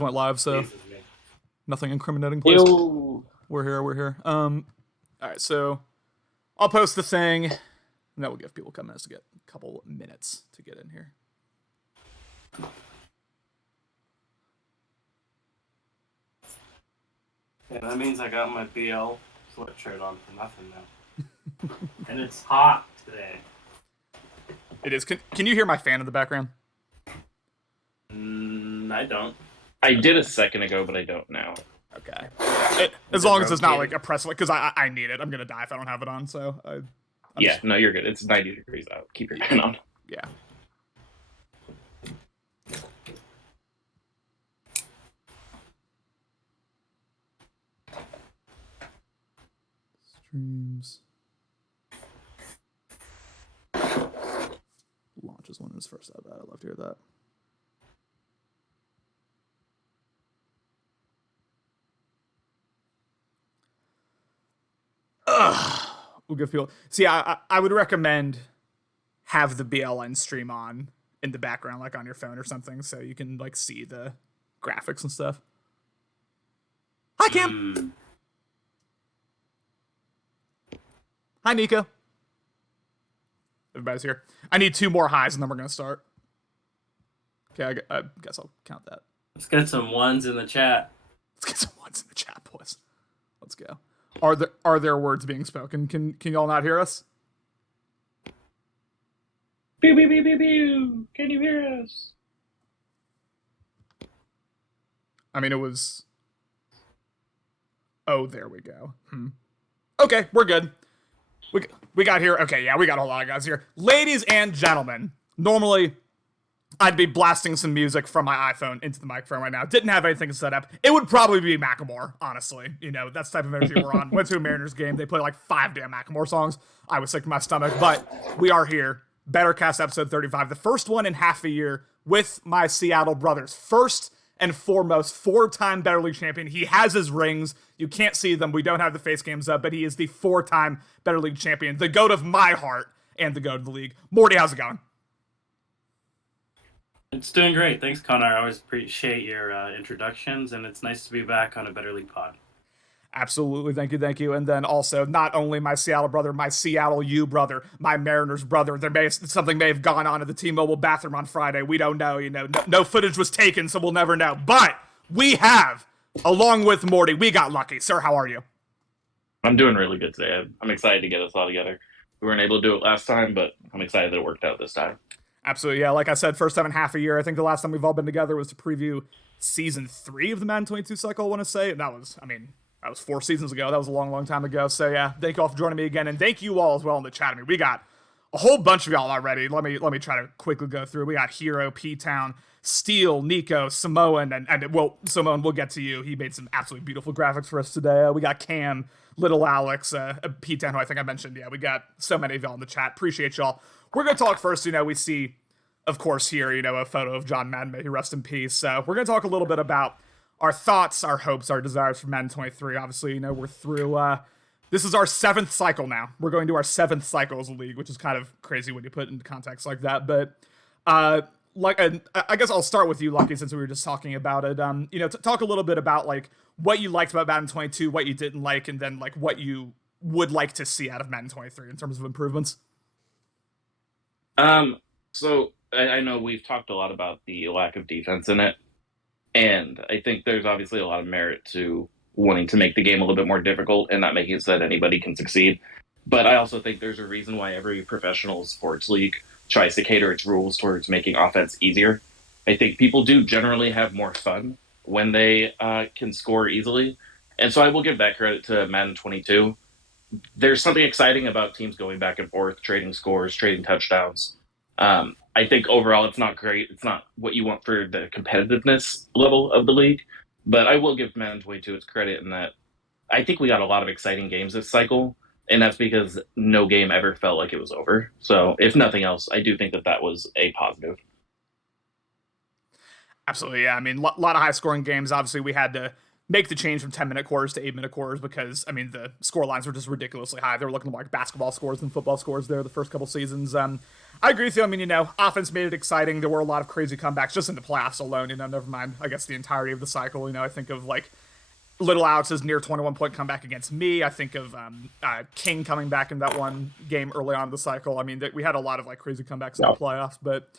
went live, so Jesus, man. nothing incriminating. Please, Ew. we're here. We're here. All right, so I'll post the thing, and that will give people a couple minutes to get in here. Yeah, that means I got my BL sweatshirt on for nothing now. And it's hot today. It is. Can you hear my fan in the background? I don't. I did a second ago, but I don't now. Okay. As long as it's not like oppressive, because I need it. I'm gonna die if I don't have it on. So No, you're good. It's 90 degrees out. Keep your fan on. Yeah. Streams. Launches one in his first at-bat. I love to hear that. We'll give people. See, I would recommend have the BLN stream on in the background, like on your phone or something, so you can like see the graphics and stuff. Hi, Cam. Hi, Nico. Everybody's here. I need 2 more highs, and then we're gonna start. Okay, I guess I'll count that. Let's get some ones in the chat. Let's get some ones in the chat, boys. Let's go. Are there words being spoken? Can y'all not hear us? Pew, pew, pew, pew, pew. Can you hear us? I mean, it was. Oh, there we go. Okay, we're good. We got here. Okay, yeah, we got a lot of guys here. Ladies and gentlemen, normally I'd be blasting some music from my iPhone into the microphone right now. Didn't have anything set up. It would probably be Macklemore, honestly. You know, that's the type of energy we're on. Went to a Mariners game. They played like 5 damn Macklemore songs. I was sick to my stomach, but we are here. Bettercast episode 35, the first one in half a year with my Seattle brothers. First and foremost, 4-time Better League champion. He has his rings. You can't see them. We don't have the face cams up, but he is the 4-time Better League champion, the GOAT of my heart and the GOAT of the league. Morty, how's it going? It's doing great. Thanks, Connor. I always appreciate your introductions, and it's nice to be back on a Better League pod. Absolutely. Thank you. And then also, not only my Seattle brother, my Seattle U brother, my Mariners brother. Something may have gone on in the T-Mobile bathroom on Friday. We don't know. You know, no footage was taken, so we'll never know. But we have, along with Morty, we got lucky. Sir, how are you? I'm doing really good today. I'm excited to get us all together. We weren't able to do it last time, but I'm excited that it worked out this time. Absolutely, yeah. Like I said, first time in half a year. I think the last time we've all been together was to preview season 3 of the Madden 22 cycle, I want to say. And that was 4 seasons ago. That was a long, long time ago. So yeah, thank you all for joining me again. And thank you all as well in the chat. I mean, we got a whole bunch of y'all already. Let me try to quickly go through. We got Hero, P-Town, Steel, Nico, Samoan, and well, Samoan, we'll get to you. He made some absolutely beautiful graphics for us today. We got Cam, Little Alex, P-Town, who I think I mentioned. Yeah, we got so many of y'all in the chat. Appreciate y'all. We're going to talk first. You know, we see, of course, here, you know, a photo of John Madden. May he rest in peace. So we're going to talk a little bit about our thoughts, our hopes, our desires for Madden 23. Obviously, you know, we're through, this is our 7th cycle now. We're going to our 7th cycle as a league, which is kind of crazy when you put it into context like that. But, I guess I'll start with you, Lucky, since we were just talking about it. You know, talk a little bit about, like, what you liked about Madden 22, what you didn't like, and then, like, what you would like to see out of Madden 23 in terms of improvements. So I know we've talked a lot about the lack of defense in it. And I think there's obviously a lot of merit to wanting to make the game a little bit more difficult and not making it so that anybody can succeed. But I also think there's a reason why every professional sports league tries to cater its rules towards making offense easier. I think people do generally have more fun when they can score easily. And so I will give that credit to Madden 22. There's something exciting about teams going back and forth, trading scores, trading touchdowns. I think overall it's not great. It's not what you want for the competitiveness level of the league. But I will give Madden 22 its credit in that I think we got a lot of exciting games this cycle. And that's because no game ever felt like it was over. So if nothing else, I do think that was a positive. Absolutely, yeah. I mean, a lot of high-scoring games. Obviously, we had to make the change from 10-minute quarters to 8-minute quarters because, I mean, the score lines were just ridiculously high. They were looking more like basketball scores than football scores there the first couple seasons. I agree with you. I mean, offense made it exciting. There were a lot of crazy comebacks just in the playoffs alone, never mind, I guess, the entirety of the cycle. I think of, like, Little Alex's near 21-point comeback against me. I think of King coming back in that one game early on in the cycle. I mean, we had a lot of, like, crazy comebacks in the playoffs, but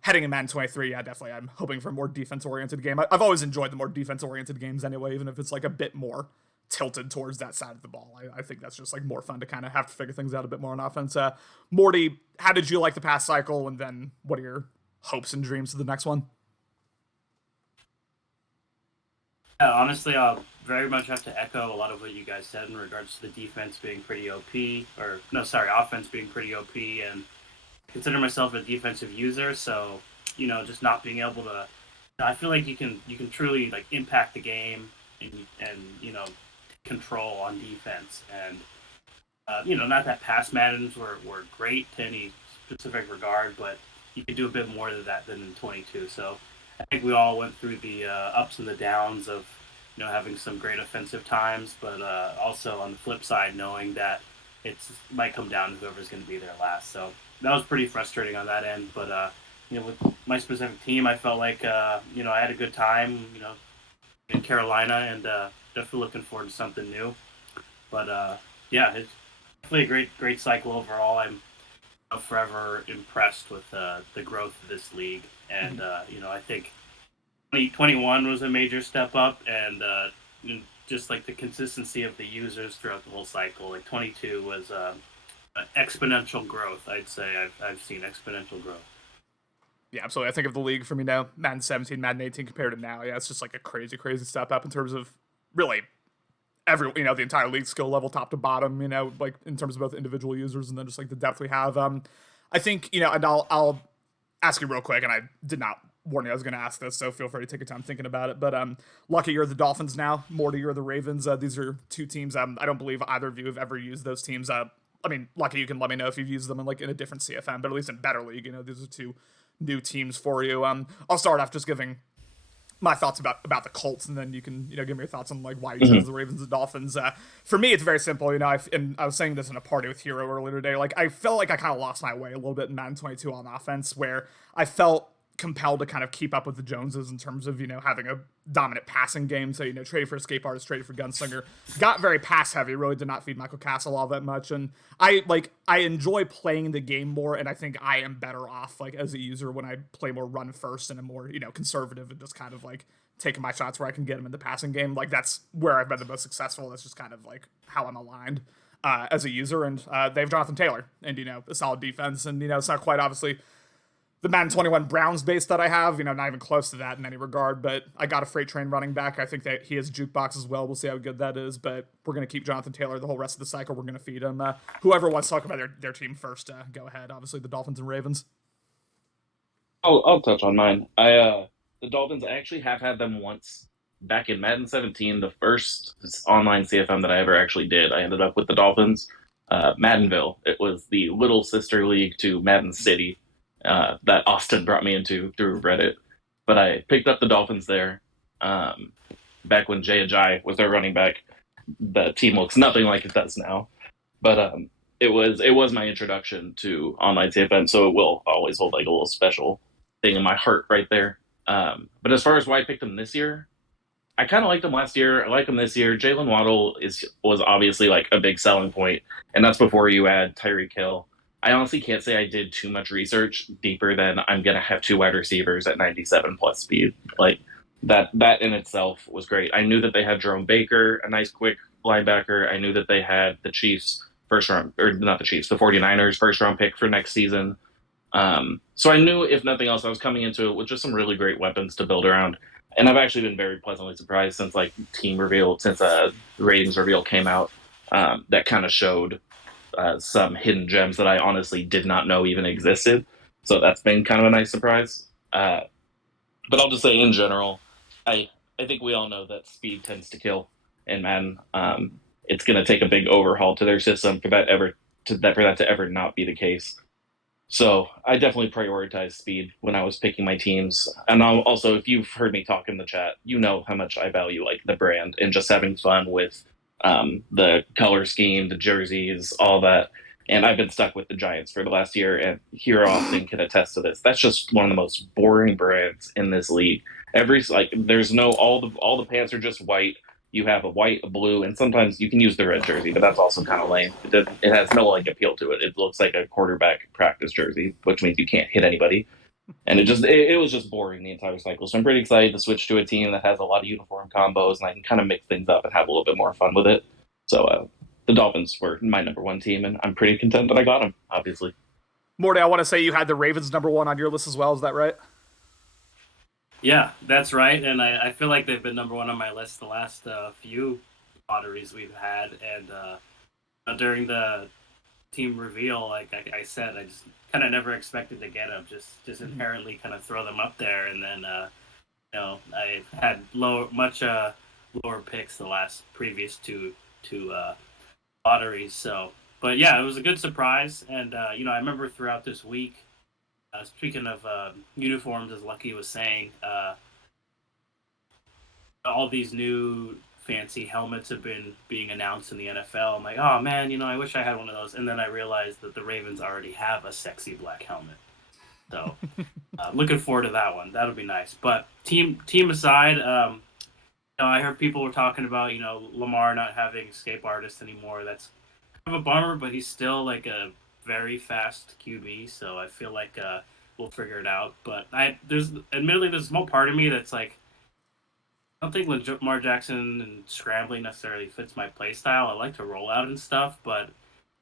heading in Madden 23, yeah, definitely. I'm hoping for a more defense-oriented game. I've always enjoyed the more defense-oriented games anyway, even if it's like a bit more tilted towards that side of the ball. I think that's just like more fun to kind of have to figure things out a bit more on offense. Morty, how did you like the past cycle, and then what are your hopes and dreams for the next one? Yeah, honestly, I'll very much have to echo a lot of what you guys said in regards to the defense being pretty OP, or no, sorry, offense being pretty OP, and consider myself a defensive user, so just not being able to. I feel like you can truly like impact the game and control on defense, and not that past Maddens were great to any specific regard, but you could do a bit more than that than in 22. So I think we all went through the ups and the downs of having some great offensive times, but also on the flip side, knowing that it might come down to whoever's going to be there last. So that was pretty frustrating on that end. But with my specific team, I felt like I had a good time, in Carolina, and definitely looking forward to something new. But yeah, it's definitely a great cycle overall. I'm forever impressed with the growth of this league, and I think 2021 was a major step up, and just like the consistency of the users throughout the whole cycle. Like 22 was exponential growth. I'd say I've seen exponential growth. Yeah, absolutely. I think of the league from Madden 17, Madden 18 compared to now. Yeah, it's just like a crazy, crazy step up in terms of really the entire league skill level, top to bottom. Like in terms of both individual users and then just like the depth we have. I think and I'll ask you real quick, and I did not warn you I was going to ask this, so feel free to take your time thinking about it. But Lucky, you're the Dolphins now. Morty, you're the Ravens. These are two teams. I don't believe either of you have ever used those teams. I mean, Lucky, you can let me know if you've used them in a different CFM, but at least in Better League, these are two new teams for you. I'll start off just giving my thoughts about the Colts, and then you can give me your thoughts on like why you chose the Ravens and Dolphins. For me, it's very simple. And I was saying this in a party with Hero earlier today. Like I felt like I kind of lost my way a little bit in Madden 22 on offense, where I felt compelled to kind of keep up with the Joneses in terms of having a dominant passing game. So traded for Escape Artist, traded for Gunslinger, got very pass heavy. Really did not feed Michael Castle all that much, and I enjoy playing the game more, and I think I am better off like as a user when I play more run first and a more conservative and just kind of like taking my shots where I can get them in the passing game. Like that's where I've been the most successful. That's just kind of like how I'm aligned as a user, and they have Jonathan Taylor and a solid defense, and it's not quite obviously the Madden 21 Browns base that I have, not even close to that in any regard, but I got a freight train running back. I think that he has jukebox as well. We'll see how good that is, but we're going to keep Jonathan Taylor the whole rest of the cycle. We're going to feed him. Whoever wants to talk about their team first, go ahead. Obviously, the Dolphins and Ravens. I'll touch on mine. The Dolphins, I actually have had them once back in Madden 17, the first online CFM that I ever actually did. I ended up with the Dolphins. Maddenville. It was the little sister league to Madden City. That Austin brought me into through Reddit. But I picked up the Dolphins there back when Jay Ajayi was their running back. The team looks nothing like it does now. But it was my introduction to online CFM, so it will always hold like a little special thing in my heart right there. But as far as why I picked them this year, I kind of liked them last year. I like them this year. Jalen Waddle was obviously like a big selling point, and that's before you add Tyreek Hill. I honestly can't say I did too much research deeper than I'm going to have two wide receivers at 97 plus speed. Like that in itself was great. I knew that they had Jerome Baker, a nice quick linebacker. I knew that they had the Chiefs first round, or not the Chiefs, the 49ers first round pick for next season. So I knew if nothing else, I was coming into it with just some really great weapons to build around. And I've actually been very pleasantly surprised since the ratings reveal came out. That kind of showed some hidden gems that I honestly did not know even existed. So that's been kind of a nice surprise. But I'll just say in general, I think we all know that speed tends to kill in Madden. It's going to take a big overhaul to their system for that to ever not be the case. So I definitely prioritize speed when I was picking my teams. And also, if you've heard me talk in the chat, you know how much I value like the brand and just having fun with the color scheme, the jerseys, all that. And I've been stuck with the Giants for the last year, and Hero often can attest to this. That's just one of the most boring brands in this league. Every like, there's no all the pants are just white. You have a white, a blue, and sometimes you can use the red jersey, but that's also kind of lame. It has no like appeal to it. It looks like a quarterback practice jersey, which means you can't hit anybody. And it was just boring the entire cycle. So I'm pretty excited to switch to a team that has a lot of uniform combos, and I can kind of mix things up and have a little bit more fun with it. So the Dolphins were my number one team, and I'm pretty content that I got them. Obviously, Morty, I want to say you had the Ravens number one on your list as well. Is that right? Yeah, that's right. And I feel like they've been number one on my list the last few lotteries we've had. And during the team reveal, like I said, I just kind of never expected to get them. Just inherently kind of throw them up there, and then I've had much lower picks the last previous two lotteries. So, but yeah, it was a good surprise, and I remember throughout this week. Speaking of uniforms, as Lucky was saying, all these new fancy helmets have been being announced in the NFL. I'm like, oh man, I wish I had one of those. And then I realized that the Ravens already have a sexy black helmet. So looking forward to that one. That'll be nice. But team aside, I heard people were talking about Lamar not having escape artists anymore. That's kind of a bummer, but he's still like a very fast QB. So I feel like we'll figure it out. But there's a small part of me that's like, I don't think Lamar Jackson and scrambling necessarily fits my play style. I like to roll out and stuff, but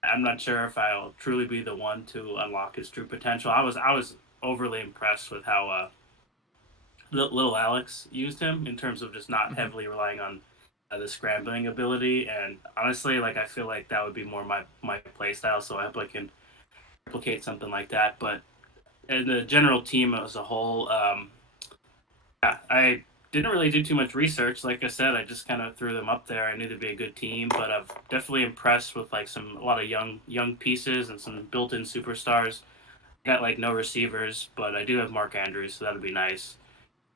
I'm not sure if I'll truly be the one to unlock his true potential. I was overly impressed with how little Alex used him in terms of just not heavily relying on the scrambling ability. And honestly, like I feel like that would be more my play style. So I hope I can replicate something like that. But in the general team as a whole, yeah, I didn't really do too much research. Like I said, I just kind of threw them up there. I knew they'd be a good team, but I've definitely impressed with like a lot of young pieces and some built-in superstars. I got like no receivers, but I do have Mark Andrews, so that'll be nice.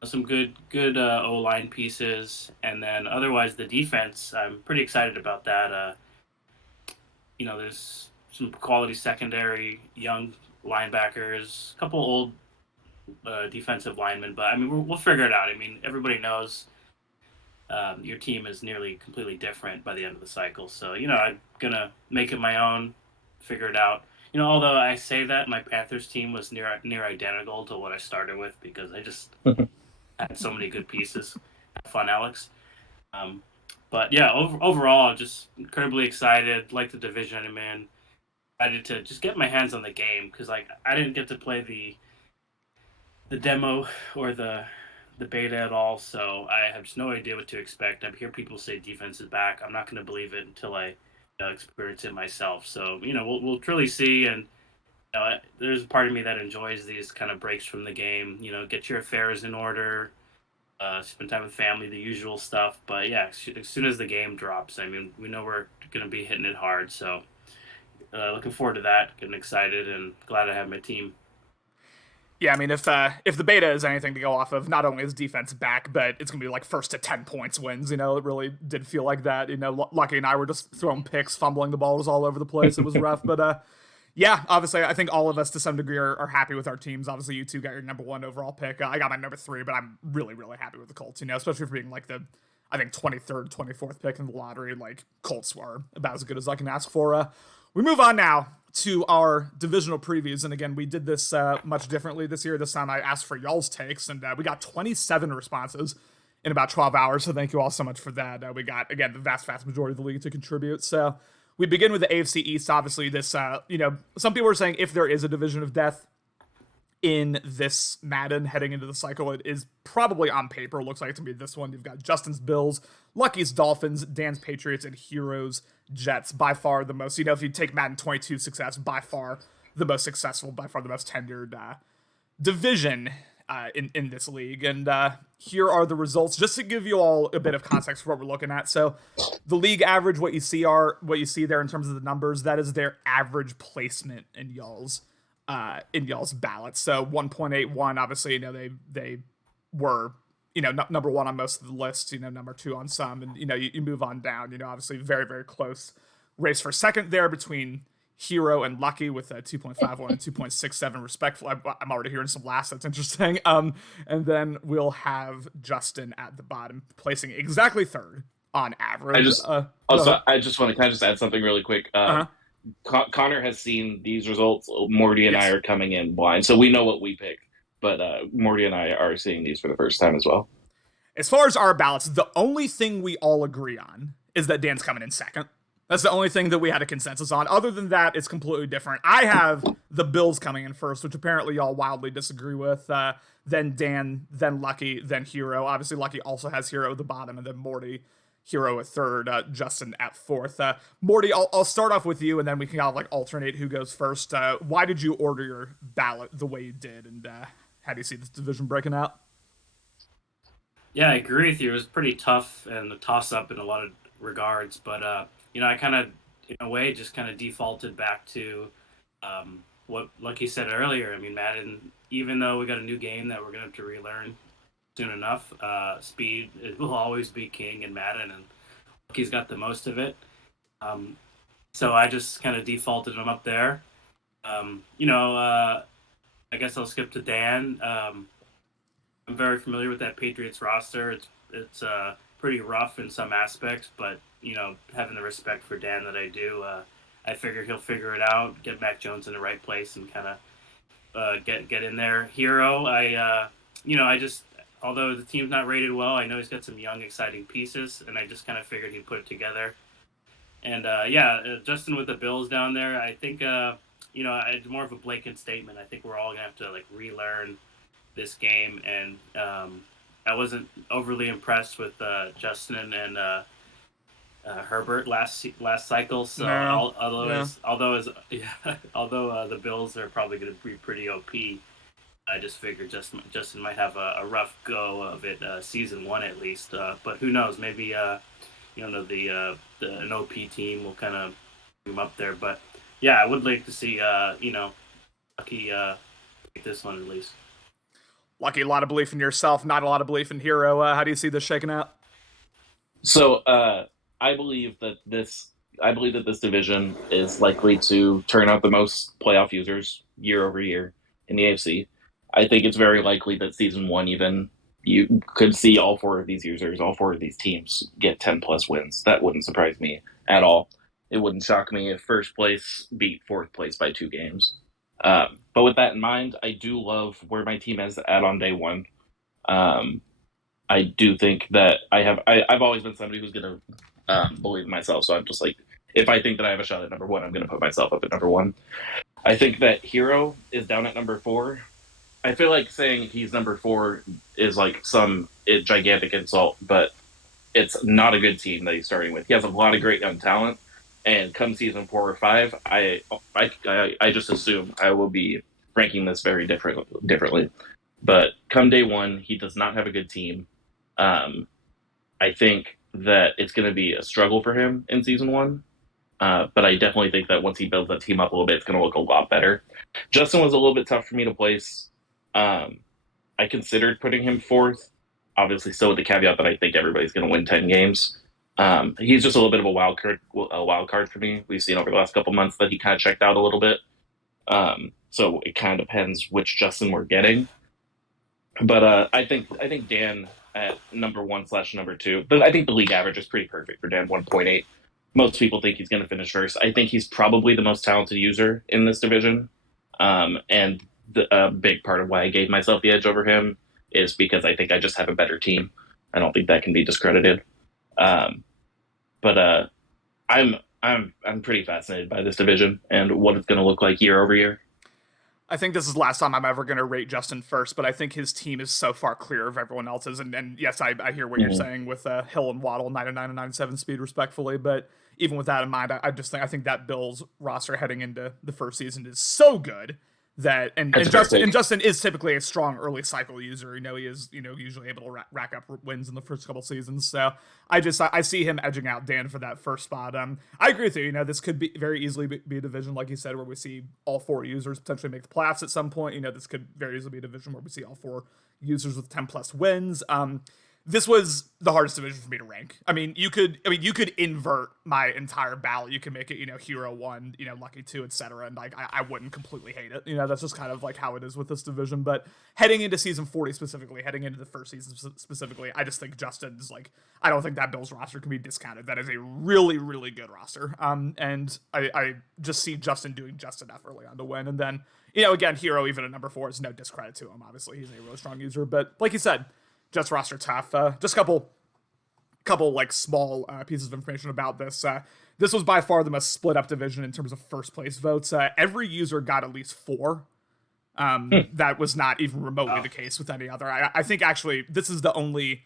Some good O line pieces, and then otherwise the defense. I'm pretty excited about that. There's some quality secondary, young linebackers, a couple old defensive linemen, but I mean we'll figure it out. I mean everybody knows your team is nearly completely different by the end of the cycle, so I'm gonna make it my own, figure it out. Although I say that my Panthers team was near identical to what I started with because I just had so many good pieces. Have fun, Alex. But yeah, overall, just incredibly excited. Like the division I'm in. Excited to just get my hands on the game because like I didn't get to play the demo or the beta at all, so I have just no idea what to expect. I hear people say defense is back. I'm not going to believe it until I experience it myself. So we'll truly see. And there's a part of me that enjoys these kind of breaks from the game. Get your affairs in order, spend time with family, the usual stuff. But yeah, as soon as the game drops, I mean, we know we're going to be hitting it hard. So looking forward to that. Getting excited and glad I have my team. Yeah, I mean, if the beta is anything to go off of, not only is defense back, but it's gonna be like first to 10 points wins. It really did feel like that. Lucky and I were just throwing picks, fumbling the balls all over the place. It was rough, but yeah, obviously, I think all of us to some degree are happy with our teams. Obviously, you two got your number one overall pick. I got my number three, but I'm really, really happy with the Colts. Especially for being like I think 23rd, 24th pick in the lottery. Like Colts were about as good as I can ask for. We move on now to our divisional previews. And again, we did this much differently this year. This time I asked for y'all's takes, and we got 27 responses in about 12 hours. So thank you all so much for that. We got, again, the vast majority of the league to contribute. So we begin with the AFC East. Obviously, this, some people are saying if there is a division of death in this Madden heading into the cycle, it is probably on paper. Looks like it's going to be this one. You've got Justin's Bills, Lucky's Dolphins, Dan's Patriots, and Heroes Jets. By far the most, if you take Madden 22 success, by far the most successful, by far the most tenured division in this league. And here are the results, just to give you all a bit of context for what we're looking at. So the league average, what you see there in terms of the numbers, that is their average placement in y'all's in y'all's ballots. So 1.81, obviously, they were, number one on most of the lists, number two on some, and, you move on down, obviously very, very close race for second there between Hero and Lucky with a 2.51 and 2.67 respectfully. I'm already hearing some laughs. That's interesting. And then we'll have Justin at the bottom, placing exactly third on average. I just want to kind of just add something really quick. Connor has seen these results. Morty and I are coming in blind, so we know what we pick. But Morty and I are seeing these for the first time as well. As far as our ballots, the only thing we all agree on is that Dan's coming in second. That's the only thing that we had a consensus on. Other than that, it's completely different. I have the Bills coming in first, which apparently y'all wildly disagree with. Then Dan, then Lucky, then Hero. Obviously, Lucky also has Hero at the bottom, and then Morty, Hero at third, Justin at fourth. Morty, I'll start off with you, and then we can kind of alternate who goes first. Why did you order your ballot the way you did, and how do you see this division breaking out? Yeah, I agree with you. It was pretty tough and a toss-up in a lot of regards, but I kind of, in a way, just kind of defaulted back to what Lucky said earlier. I mean, Madden, even though we got a new game that we're going to have to relearn soon enough, speed will always be king in Madden, and Lucky's got the most of it. So I just kind of defaulted him up there. I guess I'll skip to Dan. I'm very familiar with that Patriots roster. It's pretty rough in some aspects, but having the respect for Dan that I do, I figure he'll figure it out, get Mac Jones in the right place, and kind of get in there. Hero, although the team's not rated well, I know he's got some young, exciting pieces, and I just kind of figured he'd put it together. And Justin with the Bills down there, I think it's more of a blatant statement. I think we're all gonna have to relearn this game, and I wasn't overly impressed with Justin and Herbert last cycle. So no. although the Bills are probably going to be pretty OP, I just figured Justin might have a rough go of it season one at least. But who knows? Maybe an OP team will kind of him up there. But yeah, I would like to see Lucky take this one at least. Lucky, a lot of belief in yourself, not a lot of belief in Hero. How do you see this shaking out? So I believe that this division is likely to turn out the most playoff users year over year in the AFC. I think it's very likely that season one, even, you could see all four of these users, all four of these teams get 10 plus wins. That wouldn't surprise me at all. It wouldn't shock me if first place beat fourth place by 2 games. But with that in mind, I do love where my team is at on day one. I do think that I've always been somebody who's going to believe in myself. So I'm just if I think that I have a shot at number one, I'm going to put myself up at number one. I think that Hero is down at number 4. I feel like saying he's number 4 is some gigantic insult, but it's not a good team that he's starting with. He has a lot of great young talent. And come season 4 or 5, I just assume I will be ranking this very differently. But come day one, he does not have a good team. I think that it's going to be a struggle for him in season 1. But I definitely think that once he builds that team up a little bit, it's going to look a lot better. Justin was a little bit tough for me to place. I considered putting him 4th, obviously still with the caveat that I think everybody's going to win 10 games. He's just a little bit of a wild card for me. We've seen over the last couple months that he kind of checked out a little bit. So it kind of depends which Justin we're getting. But I think Dan at number 1/number 2. But I think the league average is pretty perfect for Dan, 1.8. Most people think he's going to finish first. I think he's probably the most talented user in this division. And a big part of why I gave myself the edge over him is because I think I just have a better team. I don't think that can be discredited. But I'm pretty fascinated by this division and what it's going to look like year over year. I think this is the last time I'm ever going to rate Justin first, but I think his team is so far clear of everyone else's. And yes, I hear what you're saying with Hill and Waddle, 9.9 and 9.7 speed, respectfully. But even with that in mind, I think that Bills roster heading into the first season is so good that and That's a fair Justin take. and Justin is typically a strong early cycle user. He is usually able to rack up wins in the first couple seasons. So I see him edging out Dan for that first spot. I agree with you. This could be very easily be a division, like you said, where we see all four users potentially make the playoffs at some point. This could very easily be a division where we see all four users with 10 plus wins. This was the hardest division for me to rank. You could invert my entire ballot. You could make it, Hero 1, Lucky 2, etc. And I wouldn't completely hate it. That's just kind of like how it is with this division. But heading into season 40 specifically, heading into the first season specifically, I just think Justin's I don't think that Bills roster can be discounted. That is a really, really good roster. And I just see Justin doing just enough early on to win. And then, again, Hero even at number 4 is no discredit to him. Obviously, he's a really strong user. But like you said, just roster tough. Just a couple small pieces of information about this. This was by far the most split up division in terms of first place votes. Every user got at least 4. That was not even remotely the case with any other. I think actually this is the only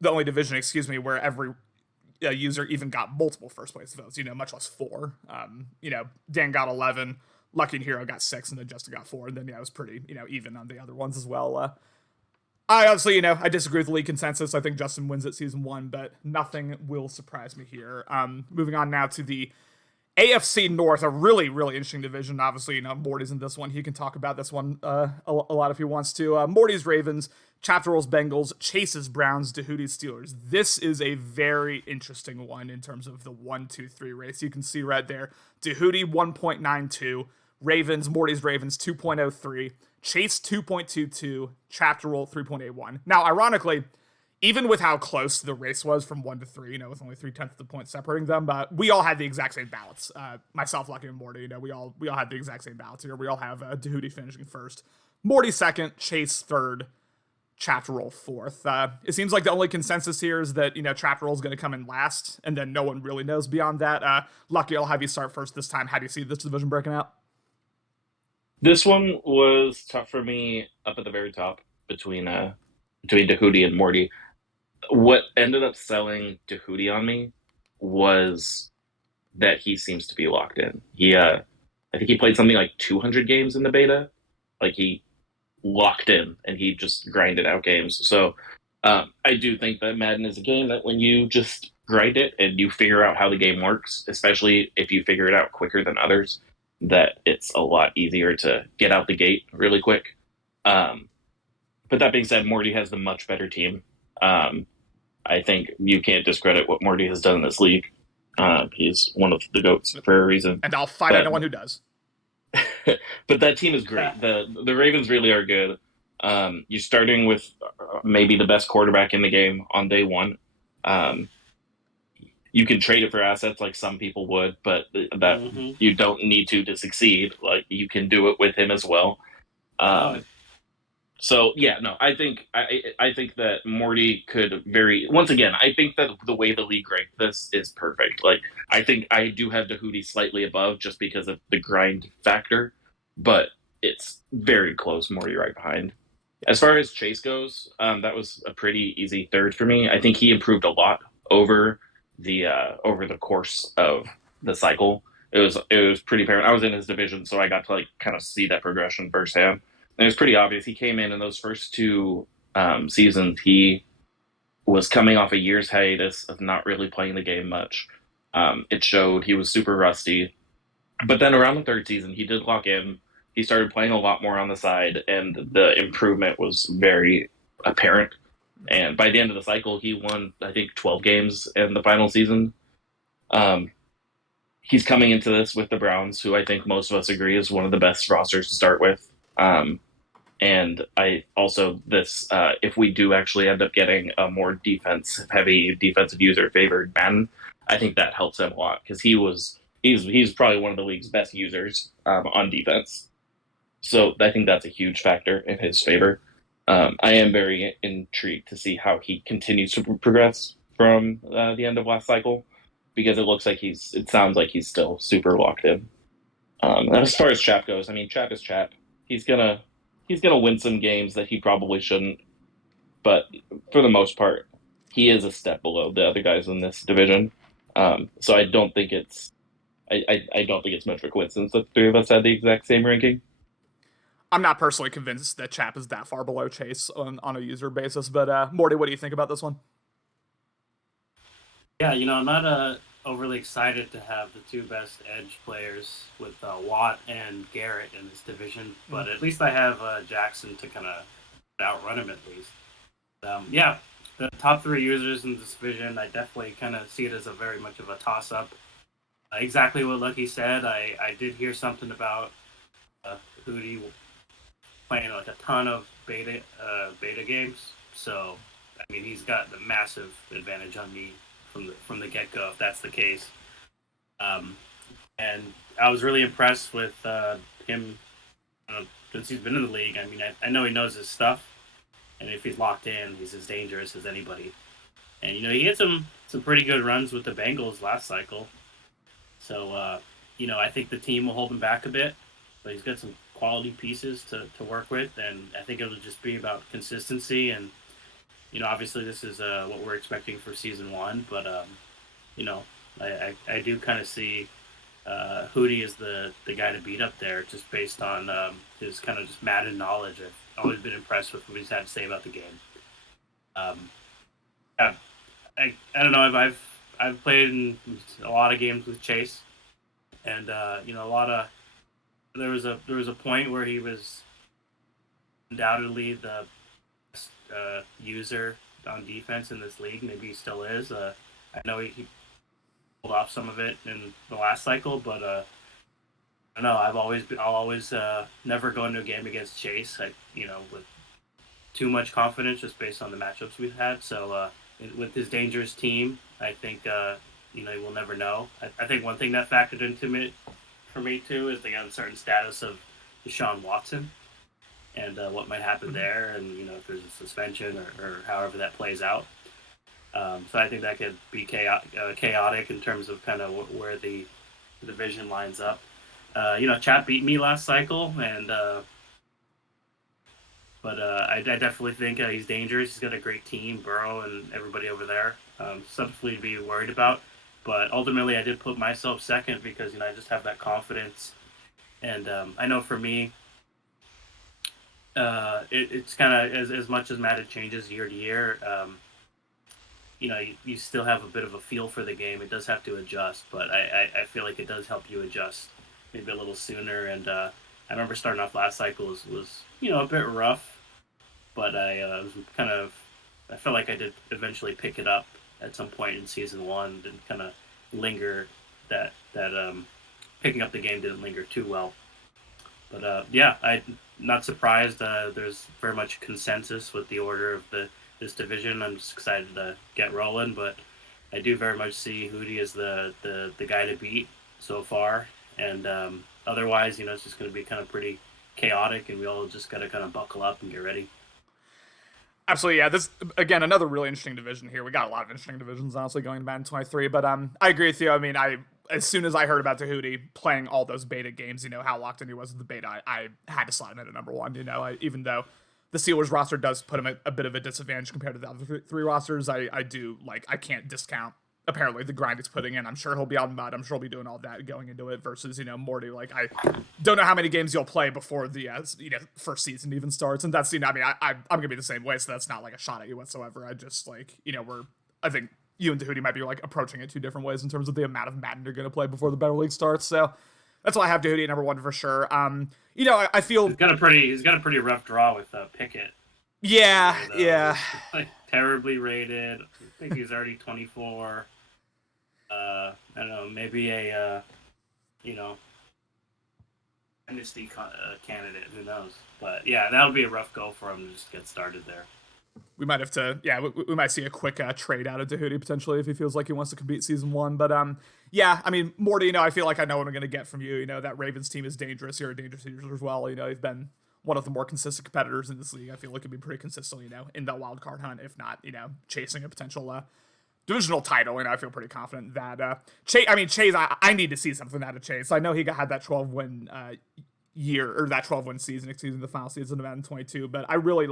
division, where every user even got multiple first place votes. Much less 4. Dan got 11, Lucky and Hero got 6, and then Justin got 4, and then it was pretty even on the other ones as well. I obviously, I disagree with the league consensus. I think Justin wins at season 1, but nothing will surprise me here. Moving on now to the AFC North, a really, really interesting division. Obviously, Morty's in this one. He can talk about this one a lot if he wants to. Morty's Ravens, Chapterol's Bengals, Chase's Browns, Dahooty's Steelers. This is a very interesting one in terms of the 1, 2, 3 race. You can see right there, Dahooty 1.92, Morty's Ravens 2.03, Chase 2.22, Chapterol 3.81. Now, ironically, even with how close the race was from 1 to 3, with only 0.3 of the point separating them, but we all had the exact same ballots. Myself, Lucky, and Morty, we all had the exact same ballots here. We all have Dahooty finishing first, Morty second, Chase third, Chapterol fourth. It seems like the only consensus here is that Chapterol's going to come in last, and then no one really knows beyond that. Lucky, I'll have you start first this time. How do you see this division breaking out? This one was tough for me up at the very top between Dahooty and Morty. What ended up selling Dahooty on me was that he seems to be locked in. I think he played something like 200 games in the beta. He locked in and he just grinded out games. So I do think that Madden is a game that when you just grind it and you figure out how the game works, especially if you figure it out quicker than others, that it's a lot easier to get out the gate really quick. But that being said, Morty has the much better team. I think you can't discredit what Morty has done in this league. He's one of the GOATs for a reason. And I'll fight anyone who does. But that team is great. The Ravens really are good. You're starting with maybe the best quarterback in the game on day 1. You can trade it for assets like some people would, but that you don't need to succeed. You can do it with him as well. So yeah, no, I think that Morty could once again, I think that the way the league ranked this is perfect. I think I do have Dahooty slightly above just because of the grind factor, but it's very close. Morty right behind. As far as Chase goes, that was a pretty easy third for me. I think he improved a lot over the course of the cycle. It was pretty apparent. I was in his division, so I got to kind of see that progression firsthand. And it was pretty obvious. He came in those first 2 seasons. He was coming off a year's hiatus of not really playing the game much. It showed. He was super rusty. But then around the 3rd season, he did lock in. He started playing a lot more on the side, and the improvement was very apparent. And by the end of the cycle, he won, I think, 12 games in the final season. He's coming into this with the Browns, who I think most of us agree is one of the best rosters to start with. And I also, if we do actually end up getting a more defensive user favored Madden, I think that helps him a lot because he's probably one of the league's best users on defense. So I think that's a huge factor in his favor. I am very intrigued to see how he continues to progress from the end of last cycle, because it sounds like he's still super locked in. And as far as Chap goes, Chap is Chap. He's gonna win some games that he probably shouldn't, but for the most part, he is a step below the other guys in this division. So I don't think it's I don't think it's much of a coincidence that the three of us had the exact same ranking. I'm not personally convinced that Chap is that far below Chase on a user basis, but Morty, what do you think about this one? Yeah, I'm not overly excited to have the two best edge players with Watt and Garrett in this division, but at least I have Jackson to kind of outrun him at least. Yeah, the top three users in this division, I definitely kind of see it as a very much of a toss-up. Exactly what Lucky said. I did hear something about Hootie playing like a ton of beta games, so I mean he's got the massive advantage on me from the get go if that's the case. Um, and I was really impressed with him since he's been in the league. I mean, I know he knows his stuff, and if he's locked in, he's as dangerous as anybody. And he had some pretty good runs with the Bengals last cycle. So I think the team will hold him back a bit, but he's got some quality pieces to work with, and I think it'll just be about consistency. And obviously this is what we're expecting for season one, but I do kind of see Hootie as the guy to beat up there, just based on his kind of just Madden knowledge. I've always been impressed with what he's had to say about the game. Yeah, I don't know. I've played in a lot of games with Chase, and a lot of there was a point where he was undoubtedly the best user on defense in this league. Maybe he still is. I know he pulled off some of it in the last cycle, but I don't know. I'll always never go into a game against Chase. With too much confidence just based on the matchups we've had. So with his dangerous team, I think you will never know. I think one thing that factored into it for me too is the uncertain status of Deshaun Watson and what might happen there, and if there's a suspension or however that plays out. So I think that could be chaotic in terms of kind of where the division lines up. Chap beat me last cycle, and but I definitely think he's dangerous. He's got a great team, Burrow and everybody over there. Something to be worried about. But ultimately, I did put myself second because I just have that confidence, and I know for me, it's kind of as much as Madden changes year to year. You still have a bit of a feel for the game. It does have to adjust, but I feel like it does help you adjust maybe a little sooner. And I remember starting off last cycle was a bit rough, but I felt like I did eventually pick it up at some point in season one. Didn't kind of linger that picking up the game didn't linger too well. But I'm not surprised. There's very much consensus with the order of this division. I'm just excited to get rolling, but I do very much see Hootie as the guy to beat so far. And otherwise, it's just going to be kind of pretty chaotic, and we all just got to kind of buckle up and get ready. Absolutely, yeah. This, again, another really interesting division here. We got a lot of interesting divisions, honestly, going to Madden 23. But I agree with you. I mean, as soon as I heard about Tahuti playing all those beta games, how locked in he was with the beta, I had to slide him at a number one. Even though the Steelers roster does put him at a bit of a disadvantage compared to the other three rosters, I can't discount apparently the grind he's putting in. I'm sure he'll be out in mud. I'm sure he'll be doing all that going into it versus, Morty. Like, I don't know how many games you'll play before the, first season even starts. And that's, I'm going to be the same way. So that's not like a shot at you whatsoever. I just I think you and Tahuti might be like approaching it two different ways in terms of the amount of Madden you're going to play before the Better League starts. So that's why I have Tahuti at number one for sure. I feel he's got a pretty rough draw with Pickett. Yeah, and, yeah. Like terribly rated. I think he's already 24. I don't know, maybe a dynasty candidate. Who knows? But yeah, that'll be a rough go for him to just get started there. We might have to, we might see a quick trade out of Tahuti potentially if he feels like he wants to compete season one. But Morty, I feel like I know what I'm going to get from you. That Ravens team is dangerous. You're a dangerous user as well. You've been one of the more consistent competitors in this league. I feel like it'd be pretty consistent, in that wild card hunt, if not, chasing a potential divisional title. I feel pretty confident that Chase. I need to see something out of Chase. I know he had that 12-win year, or that 12-win season, the final season of Madden 22. But I really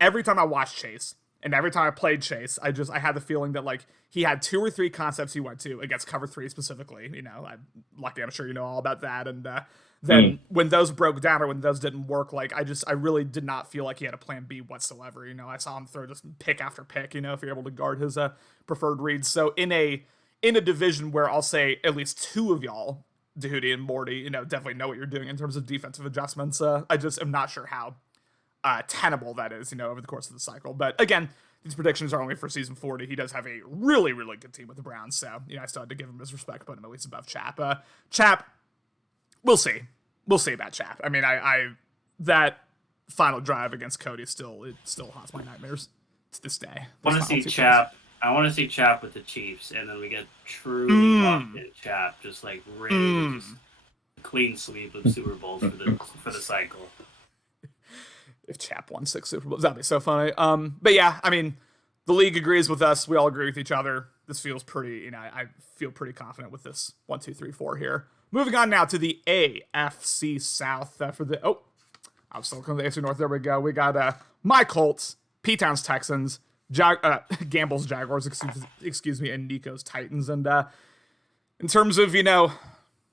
every time I watch Chase And every time I played Chase, I had the feeling that like he had 2 or 3 concepts he went to against cover 3 specifically. You know, I'm sure you know all about that. And then when those broke down or when those didn't work, like I really did not feel like he had a plan B whatsoever. You know, I saw him throw just pick after pick. You know, if you're able to guard his preferred reads. So in a division where I'll say at least 2 of y'all, Dahudi and Morty, you know, definitely know what you're doing in terms of defensive adjustments. I just am not sure how tenable that is, you know, over the course of the cycle. But again, these predictions are only for season 40. He does have a really, really good team with the Browns, so you know, I still had to give him his respect, put him at least above Chap. Chap, we'll see about Chap. I mean, I that final drive against Cody still haunts my nightmares to this day. I want to see Chap with the Chiefs, and then we get truly locked in Chap, just like really just clean sweep of Super Bowls for the cycle. If Chap won 6 Super Bowls, that'd be so funny. But yeah, I mean, the league agrees with us. We all agree with each other. This feels pretty, you know, I feel pretty confident with this 1, 2, 3, 4 here. Moving on now to the AFC South I'm still looking at the AFC North. There we go. We got my Colts, P-Town's Texans, Gamble's Jaguars, excuse me, and Nico's Titans. And in terms of, you know,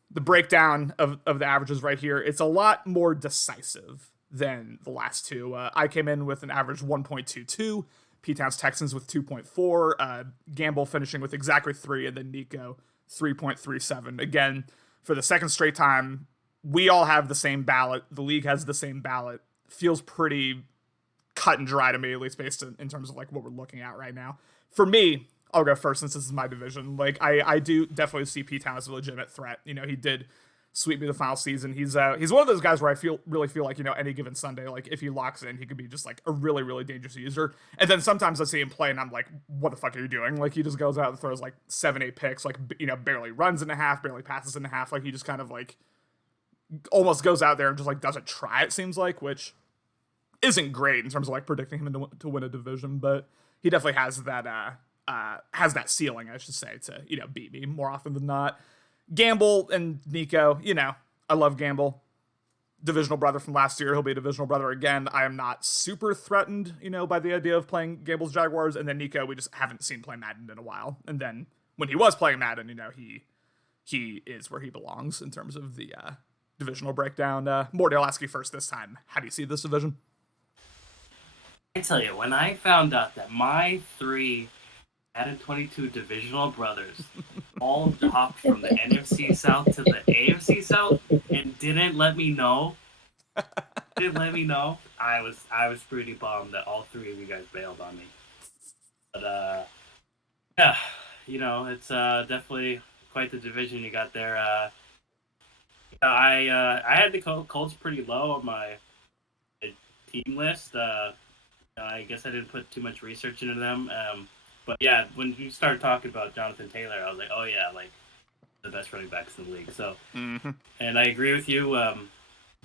the breakdown of the averages right here, it's a lot more decisive than the last 2. I came in with an average 1.22, P-Town's Texans with 2.4, Gamble finishing with exactly 3, and then Nico 3.37. Again, for the second straight time, we all have the same ballot. The league has the same ballot. Feels pretty cut and dry to me, at least based in terms of like what we're looking at right now. For me, I'll go first since this is my division. Like I do definitely see P-Town as a legitimate threat. You know, he did sweep me the final season. He's one of those guys where I really feel like, you know, any given Sunday, like if he locks in, he could be just like a really, really dangerous user. And then sometimes I see him play and I'm like, what the fuck are you doing? Like he just goes out and throws like 7, 8 picks, like, you know, barely runs in a half, barely passes in a half. Like he just kind of like almost goes out there and just like doesn't try, it seems like, which isn't great in terms of like predicting him to win a division, but he definitely has that ceiling, I should say, to, you know, beat me more often than not. Gamble and Nico, you know, I love Gamble. Divisional brother from last year. He'll be a divisional brother again. I am not super threatened, you know, by the idea of playing Gamble's Jaguars. And then Nico, we just haven't seen play Madden in a while. And then when he was playing Madden, you know, he is where he belongs in terms of the divisional breakdown. Morty, I'll ask you first this time. How do you see this division? I tell you, when I found out that my 3 Madden 22 divisional brothers all hopped from the NFC South to the AFC South and didn't let me know, I was pretty bummed that all 3 of you guys bailed on me. But yeah, you know, it's definitely quite the division you got there. I had the Colts pretty low on my team list. I guess I didn't put too much research into them. But yeah, when you started talking about Jonathan Taylor, I was like, oh yeah, like the best running backs in the league. So, and I agree with you.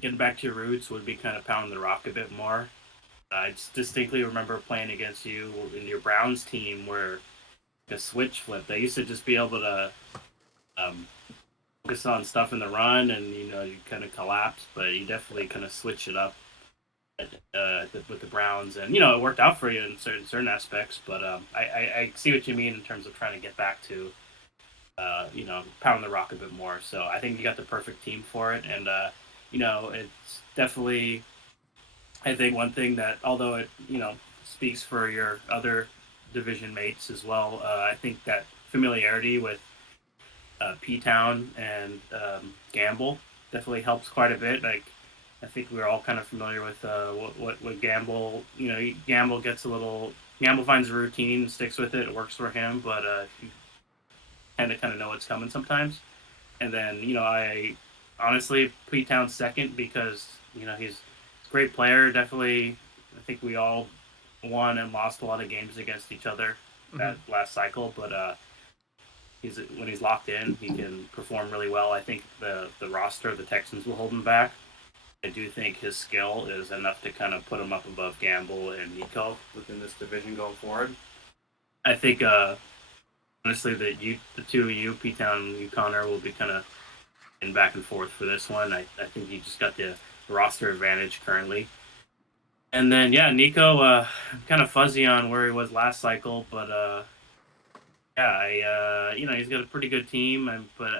Getting back to your roots would be kind of pounding the rock a bit more. I just distinctly remember playing against you in your Browns team where a switch flip. They used to just be able to focus on stuff in the run, and you know, you kind of collapse, but you definitely kind of switch it up with the Browns, and you know, it worked out for you in certain aspects. But I see what you mean in terms of trying to get back to you know, pound the rock a bit more. So I think you got the perfect team for it, and you know, it's definitely, I think, one thing that, although it, you know, speaks for your other division mates as well, I think that familiarity with P-Town and Gamble definitely helps quite a bit. Like, I think we're all kind of familiar with what Gamble, you know, Gamble finds a routine, sticks with it, it works for him, but you kind of know what's coming sometimes. And then, you know, I honestly, P-Town's second because, you know, he's a great player. Definitely, I think we all won and lost a lot of games against each other that last cycle, but when he's locked in, he can perform really well. I think the roster of the Texans will hold him back. I do think his skill is enough to kind of put him up above Gamble and Nico within this division going forward. I think, honestly, the 2 of you, P-Town and you, Connor, will be kind of in back and forth for this one. I think you just got the roster advantage currently. And then yeah, Nico, I'm kind of fuzzy on where he was last cycle, but yeah, he's got a pretty good team, but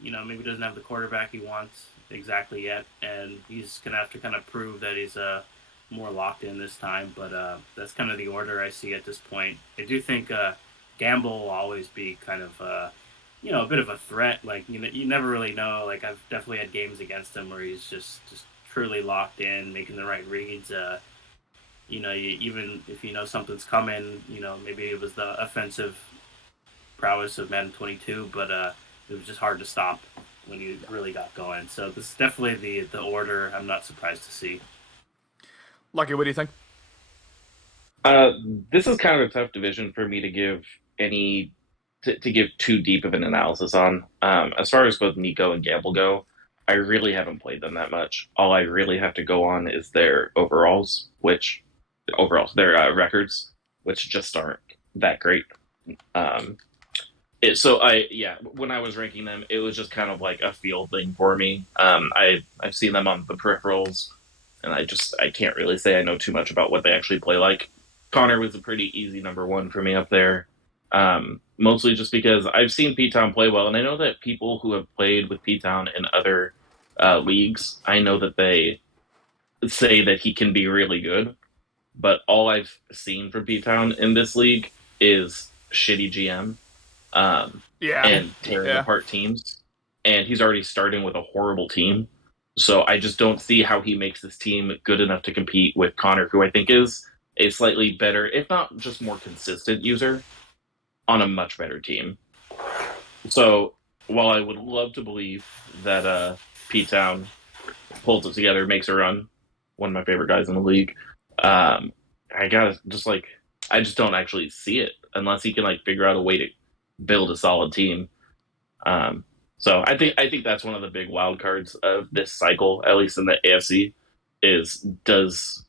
maybe doesn't have the quarterback he wants exactly yet, and he's gonna have to kind of prove that he's more locked in this time. But that's kind of the order I see at this point. I do think Gamble will always be kind of a bit of a threat. Like you never really know. Like I've definitely had games against him where he's just truly locked in, making the right reads. Even if you know something's coming, maybe it was the offensive prowess of Madden 22, but it was just hard to stop when you really got going. So this is definitely the order I'm not surprised to see. Lucky, what do you think? Uh, this is kind of a tough division for me to give any to give too deep of an analysis on. As far as both Nico and Gamble go, I really haven't played them that much. All I really have to go on is their their records, which just aren't that great. Um, when I was ranking them, it was just kind of like a feel thing for me. I've seen them on the peripherals, and I can't really say I know too much about what they actually play like. Connor was a pretty easy number one for me up there. Mostly just because I've seen P Town play well, and I know that people who have played with P Town in other leagues, I know that they say that he can be really good. But all I've seen from P Town in this league is shitty GM, um, Yeah, and tearing yeah. apart teams. And he's already starting with a horrible team. So I just don't see how he makes this team good enough to compete with Connor, who I think is a slightly better, if not just more consistent user on a much better team. So while I would love to believe that P Town pulls it together, makes a run, one of my favorite guys in the league, um, I gotta just like I just don't actually see it unless he can like figure out a way to build a solid team. Um, so I think that's one of the big wild cards of this cycle, at least in the AFC, is does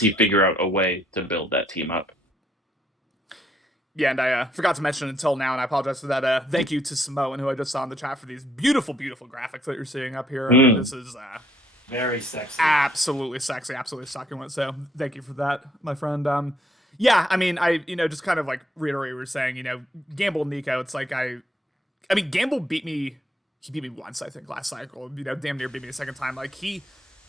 he figure out a way to build that team up? Yeah, and I forgot to mention until now, and I apologize for that. Thank you to Samoan, who I just saw in the chat for these beautiful, beautiful graphics that you're seeing up here. I mean, Mm. this is Very sexy. absolutely sexy, absolutely succulent. So thank you for that, my friend. Yeah, I mean, just kind of like reiterate what you were saying. Gamble and Nico. It's like I mean, Gamble beat me. He beat me once, I think, last cycle. Damn near beat me a second time. Like you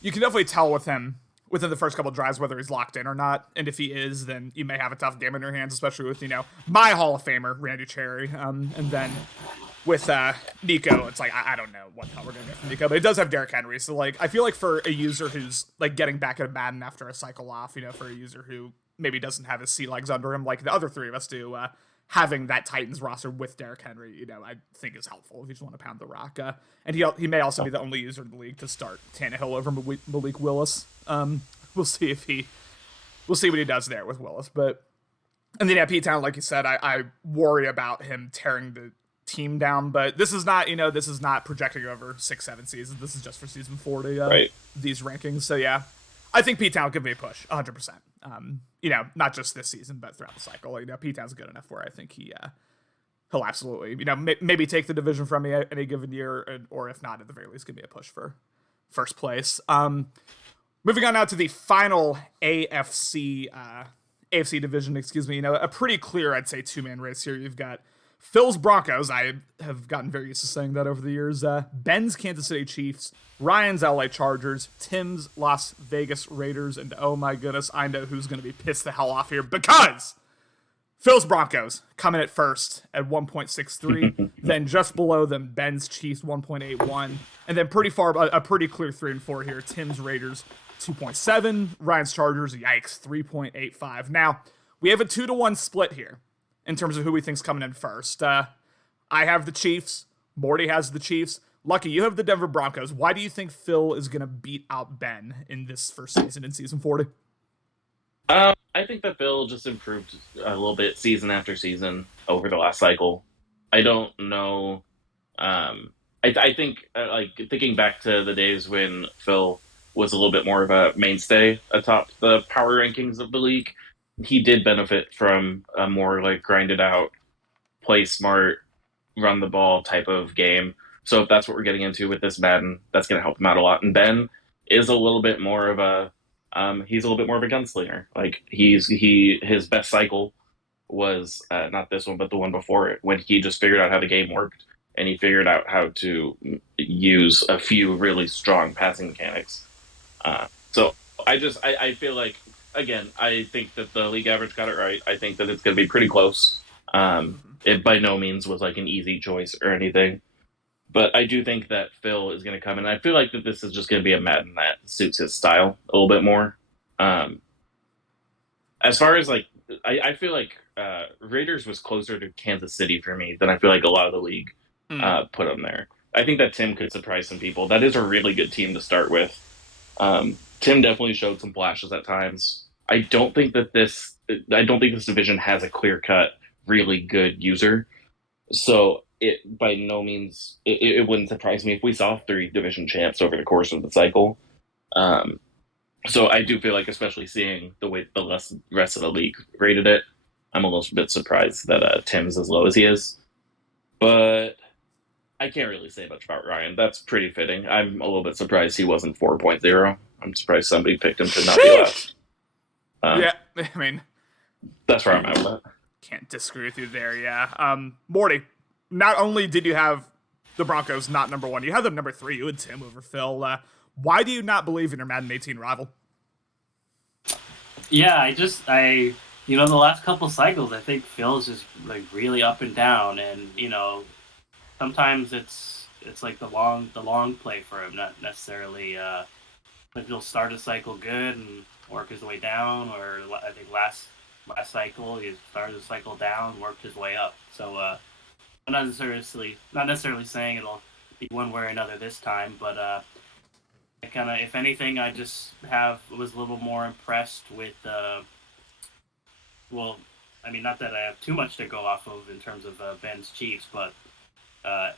can definitely tell with him within the first couple of drives whether he's locked in or not. And if he is, then you may have a tough game in your hands, especially with my Hall of Famer Randy Cherry. And then with Nico, it's like I don't know what the hell we're gonna get from Nico, but it does have Derrick Henry. So like I feel like for a user who's like getting back at Madden after a cycle off, for a user who maybe doesn't have his sea legs under him like the other three of us do, having that Titans roster with Derrick Henry, I think is helpful if you just want to pound the rock. And he may also be the only user in the league to start Tannehill over Malik Willis. We'll see we'll see what he does there with Willis, but. And then P Town, like you said, I worry about him tearing the team down, but this is not this is not projecting over 6-7 seasons. This is just for season 40. Right. These rankings. So yeah, I think P Town could be a push 100%. Not just this season, but throughout the cycle. P Town's good enough where I think he'll absolutely maybe take the division from me any given year, or if not, at the very least, give me a push for first place. Moving on now to the final AFC division, excuse me. A pretty clear, I'd say, two-man race here. You've got Phil's Broncos. I have gotten very used to saying that over the years. Ben's Kansas City Chiefs, Ryan's LA Chargers, Tim's Las Vegas Raiders, and oh my goodness, I know who's going to be pissed the hell off here because Phil's Broncos coming at first at 1.63, then just below them Ben's Chiefs 1.81, and then a pretty clear 3 and 4 here. Tim's Raiders 2.7, Ryan's Chargers, yikes, 3.85. Now, we have a 2-1 split here in terms of who we think's coming in first. I have the Chiefs. Morty has the Chiefs. Lucky, you have the Denver Broncos. Why do you think Phil is going to beat out Ben in this first season, in season 40? I think that Bill just improved a little bit season after season over the last cycle. I don't know. I think like thinking back to the days when Phil was a little bit more of a mainstay atop the power rankings of the league, he did benefit from a more like grinded out, play smart, run the ball type of game. So if that's what we're getting into with this Madden, that's going to help him out a lot. And Ben is a little bit more of a He's a little bit more of a gunslinger. Like his best cycle was not this one, but the one before it, when he just figured out how the game worked and he figured out how to use a few really strong passing mechanics. So I feel like, again, I think that the league average got it right. I think that it's going to be pretty close. It by no means was like an easy choice or anything, but I do think that Phil is going to come in. I feel like that this is just going to be a Madden that suits his style a little bit more. As far as like, I feel like Raiders was closer to Kansas City for me than I feel like a lot of the league put them there. I think that Tim could surprise some people. That is a really good team to start with. Tim definitely showed some flashes at times. I don't think this division has a clear cut, really good user. So it by no means it wouldn't surprise me if we saw 3 division champs over the course of the cycle. So I do feel like, especially seeing the way the rest of the league rated it, I'm almost a bit surprised that Tim's as low as he is. But I can't really say much about Ryan. That's pretty fitting. I'm a little bit surprised he wasn't 4.0. I'm surprised somebody picked him to not be less. Yeah, I mean, that's where I'm at with that. Can't disagree with you there, yeah. Morty, not only did you have the Broncos not number 1, you had them number 3. You had Tim over Phil. Why do you not believe in your Madden 18 rival? Yeah, the last couple cycles, I think Phil's just like really up and down, and sometimes it's like the long play for him, not necessarily like he'll start a cycle good and work his way down, or I think last cycle he started the cycle down, worked his way up. So I'm not necessarily saying it'll be one way or another this time, but I kind of, if anything, I just was a little more impressed with well, I mean, not that I have too much to go off of in terms of Ben's Chiefs, but I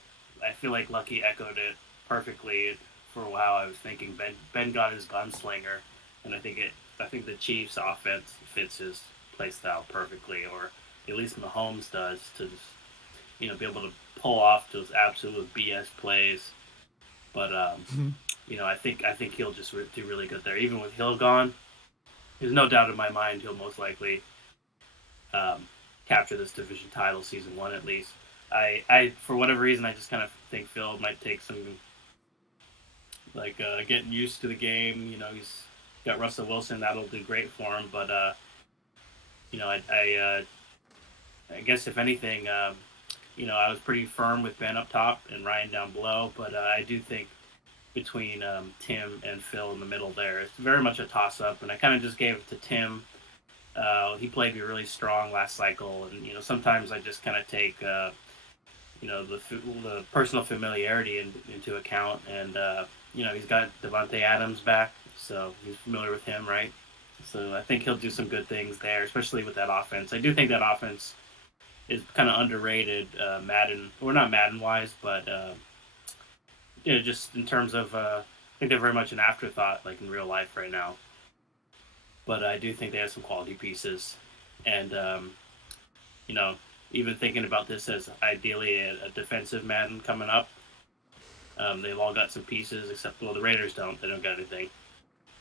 feel like Lucky echoed it perfectly for how I was thinking. Ben got his gunslinger, and I think the Chiefs' offense fits his play style perfectly, or at least Mahomes does, to just, be able to pull off those absolute BS plays. But I think he'll just do really good there. Even with Hill gone, there's no doubt in my mind he'll most likely capture this division title, season 1 at least. I for whatever reason, I just kind of think Phil might take some getting used to the game. He's got Russell Wilson, that'll do great for him. But I guess if anything, I was pretty firm with Ben up top and Ryan down below. But I do think between Tim and Phil in the middle there, it's very much a toss-up, and I kind of just gave it to Tim. He played me really strong last cycle, and sometimes I just kind of take the personal familiarity into account, and he's got Devontae Adams back, so he's familiar with him, right? So I think he'll do some good things there, especially with that offense. I do think that offense is kind of underrated, not Madden-wise, but just in terms of, I think they're very much an afterthought, like in real life right now. But I do think they have some quality pieces, and even thinking about this as ideally a defensive Madden coming up, they've all got some pieces, except the Raiders don't. They don't got anything,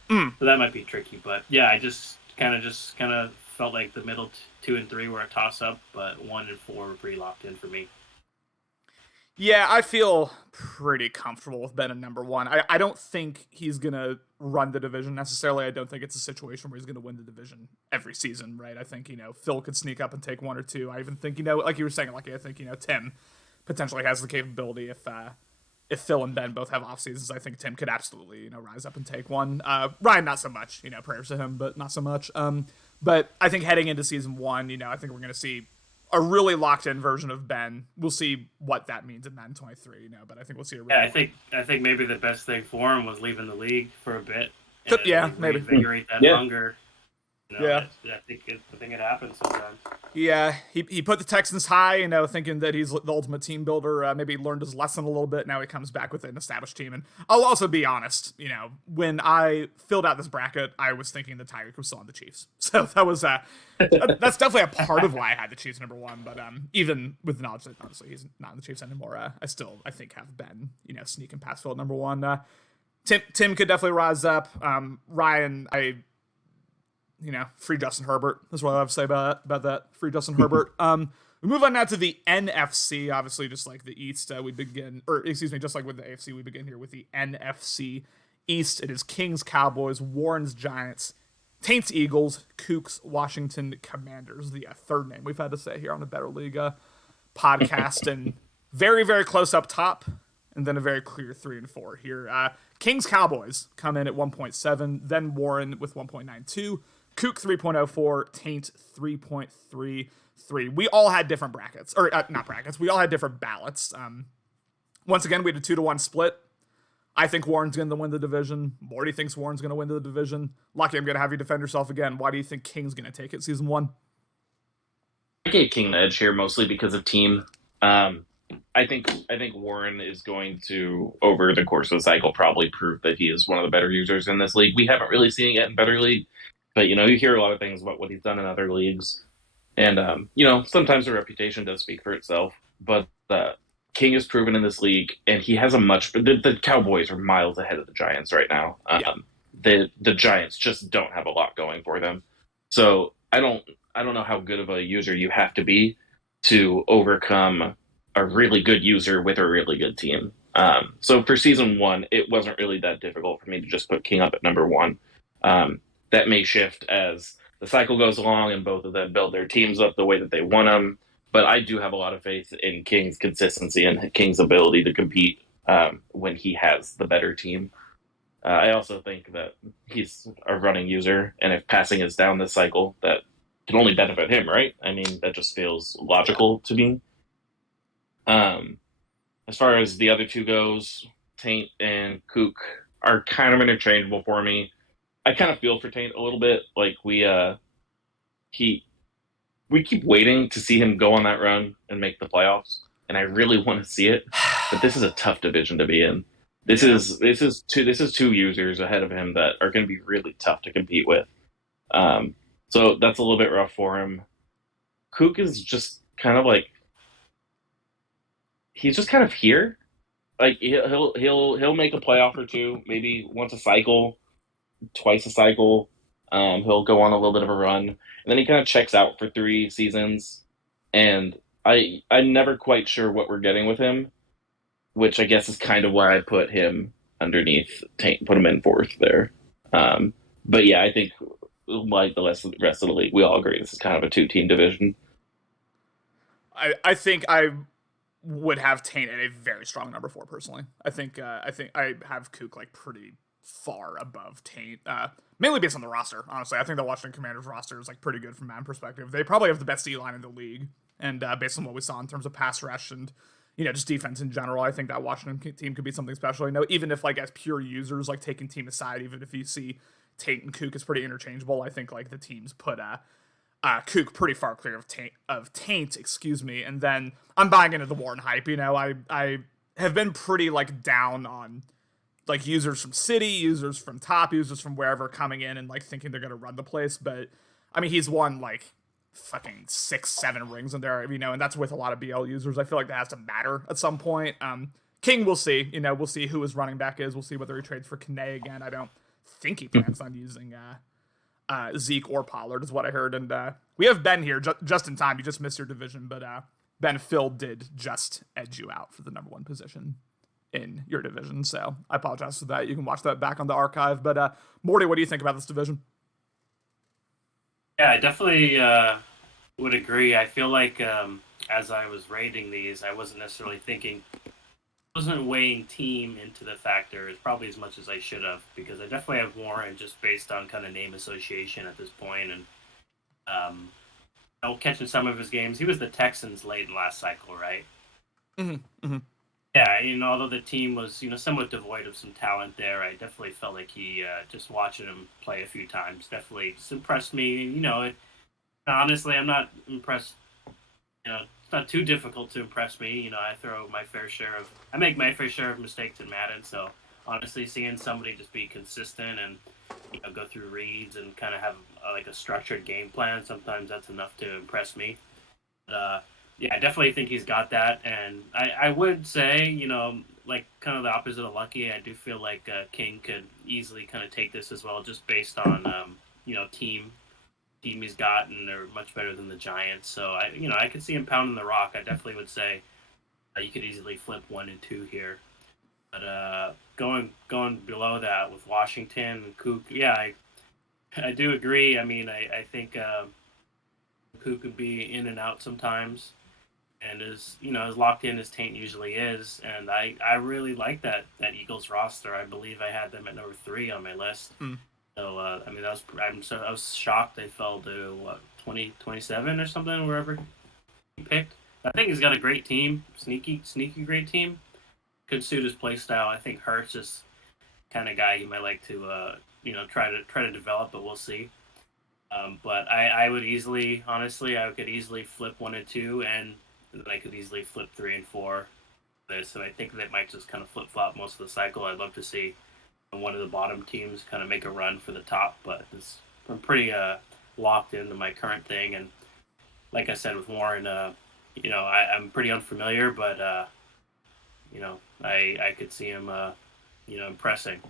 so that might be tricky. But yeah, I just kind of felt like the middle 2 and 3 were a toss up, but 1 and 4 were pretty locked in for me. Yeah, I feel pretty comfortable with Ben at number 1. I don't think he's going to run the division necessarily. I don't think it's a situation where he's going to win the division every season, right? I think, Phil could sneak up and take 1 or 2. I even think, like you were saying, I think, Tim potentially has the capability if Phil and Ben both have off seasons. I think Tim could absolutely, rise up and take 1. Ryan, not so much, prayers to him, but not so much. But I think heading into season 1, I think we're going to see a really locked-in version of Ben. We'll see what that means in Madden 23, but I think we'll see a really I think maybe the best thing for him was leaving the league for a bit. Maybe reinvigorate that hunger. I think it happens sometimes. Yeah, he put the Texans high, thinking that he's the ultimate team builder. Maybe he learned his lesson a little bit. Now he comes back with an established team. And I'll also be honest, when I filled out this bracket, I was thinking that Tyreek was still on the Chiefs. So that was that's definitely a part of why I had the Chiefs number 1. But even with the knowledge that honestly he's not in the Chiefs anymore, I think have Ben, sneaking past Phil at number 1. Tim could definitely rise up. Ryan, free Justin Herbert. That's what I have to say about that. Free Justin Herbert. We move on now to the NFC. Obviously, just like the East, just like with the AFC, we begin here with the NFC East. It is Kings, Cowboys, Warrens, Giants, Taints, Eagles, Kooks, Washington Commanders. The third name we've had to say here on the Better League podcast, and very, very close up top, and then a very clear 3 and 4 here. Kings, Cowboys come in at 1.7, then Warren with 1.92, Kook 3.04, Taint 3.33. We all had different brackets, or not brackets. We all had different ballots. Once again, we had a 2-1 split. I think Warren's going to win the division. Morty thinks Warren's going to win the division. Lucky, I'm going to have you defend yourself again. Why do you think King's going to take it season 1? I gave King the edge here mostly because of team. I think Warren is going to, over the course of the cycle, probably prove that he is one of the better users in this league. We haven't really seen it yet in Better League, but you hear a lot of things about what he's done in other leagues, and sometimes the reputation does speak for itself. But King is proven in this league, and he has the Cowboys are miles ahead of the Giants right now. The Giants just don't have a lot going for them, so I don't know how good of a user you have to be to overcome a really good user with a really good team. So for season 1, it wasn't really that difficult for me to just put King up at number 1. That may shift as the cycle goes along and both of them build their teams up the way that they want them. But I do have a lot of faith in King's consistency and King's ability to compete when he has the better team. I also think that he's a running user, and if passing is down this cycle, that can only benefit him, right? I mean, that just feels logical to me. As far as the other two goes, Taint and Kook are kind of interchangeable for me. I kind of feel for Taint a little bit. Like we keep waiting to see him go on that run and make the playoffs, and I really want to see it. But this is a tough division to be in. This is two users ahead of him that are going to be really tough to compete with. So that's a little bit rough for him. Kook is just kind of like, he's just kind of here. Like he'll make a playoff or two, maybe once a cycle, twice a cycle. He'll go on a little bit of a run, and then he kind of checks out for 3 seasons. And I'm never quite sure what we're getting with him, which I guess is kind of why I put him underneath Taint, put him in 4th there. But yeah, I think like the rest of the league, we all agree this is kind of a 2-team division. I think I would have Taint at a very strong number 4 personally. I think I have Kook like pretty far above Taint, mainly based on the roster. Honestly, I think the Washington Commanders roster is like pretty good from my perspective. They probably have the best D line in the league, and based on what we saw in terms of pass rush and just defense in general, I think that Washington team could be something special. Even if like as pure users, like taking team aside, even if you see Taint and Kook is pretty interchangeable, I think like the teams put Kook pretty far clear of Taint, excuse me. And then I'm buying into the Warren hype. I have been pretty like down on like users from City, users from top, users from wherever coming in and like thinking they're gonna run the place. But I mean, he's won like fucking 6-7 rings in there, and that's with a lot of BL users. I feel like that has to matter at some point. King, we'll see. We'll see who his running back is. We'll see whether he trades for Kane again. I don't think he plans on using Zeke or Pollard, is what I heard. And we have Ben here just in time. You just missed your division, but Ben, Phil did just edge you out for the number 1 position in your division. So I apologize for that. You can watch that back on the archive. But Morty, what do you think about this division? Yeah, I definitely would agree. I feel like as I was rating these, I wasn't necessarily wasn't weighing team into the factors probably as much as I should have, because I definitely have Warren just based on kind of name association at this point. And catching some of his games, he was the Texans late in last cycle, right? Mm-hmm. Mm-hmm. Yeah, although the team was, somewhat devoid of some talent there, I definitely felt like he, just watching him play a few times, definitely impressed me. Honestly, I'm not impressed. It's not too difficult to impress me. I make my fair share of mistakes in Madden. So honestly, seeing somebody just be consistent and go through reads and kind of have like a structured game plan, sometimes that's enough to impress me. Yeah, I definitely think he's got that, and I would say, like kind of the opposite of Lucky, I do feel like King could easily kind of take this as well, just based on team he's got, and they're much better than the Giants. So I could see him pounding the rock. I definitely would say you could easily flip 1 and 2 here. But going below that with Washington and Kook, yeah, I do agree. I mean, I think Kook could be in and out sometimes, and as locked in as Taint usually is. And I really like that Eagles roster. I believe I had them at number 3 on my list. Mm. So I mean, I was shocked they fell to what 27 or something wherever he picked. I think he's got a great team, sneaky great team. Could suit his play style. I think Hurts is kind of guy he might like to try to develop, but we'll see. But I would easily, honestly, I could easily flip 1 and 2, and then I could easily flip 3 and 4. This, and I think that might just kind of flip flop most of the cycle. I'd love to see one of the bottom teams kind of make a run for the top, but I'm pretty locked into my current thing. And like I said with Warren, I'm pretty unfamiliar, but I could see him impressing.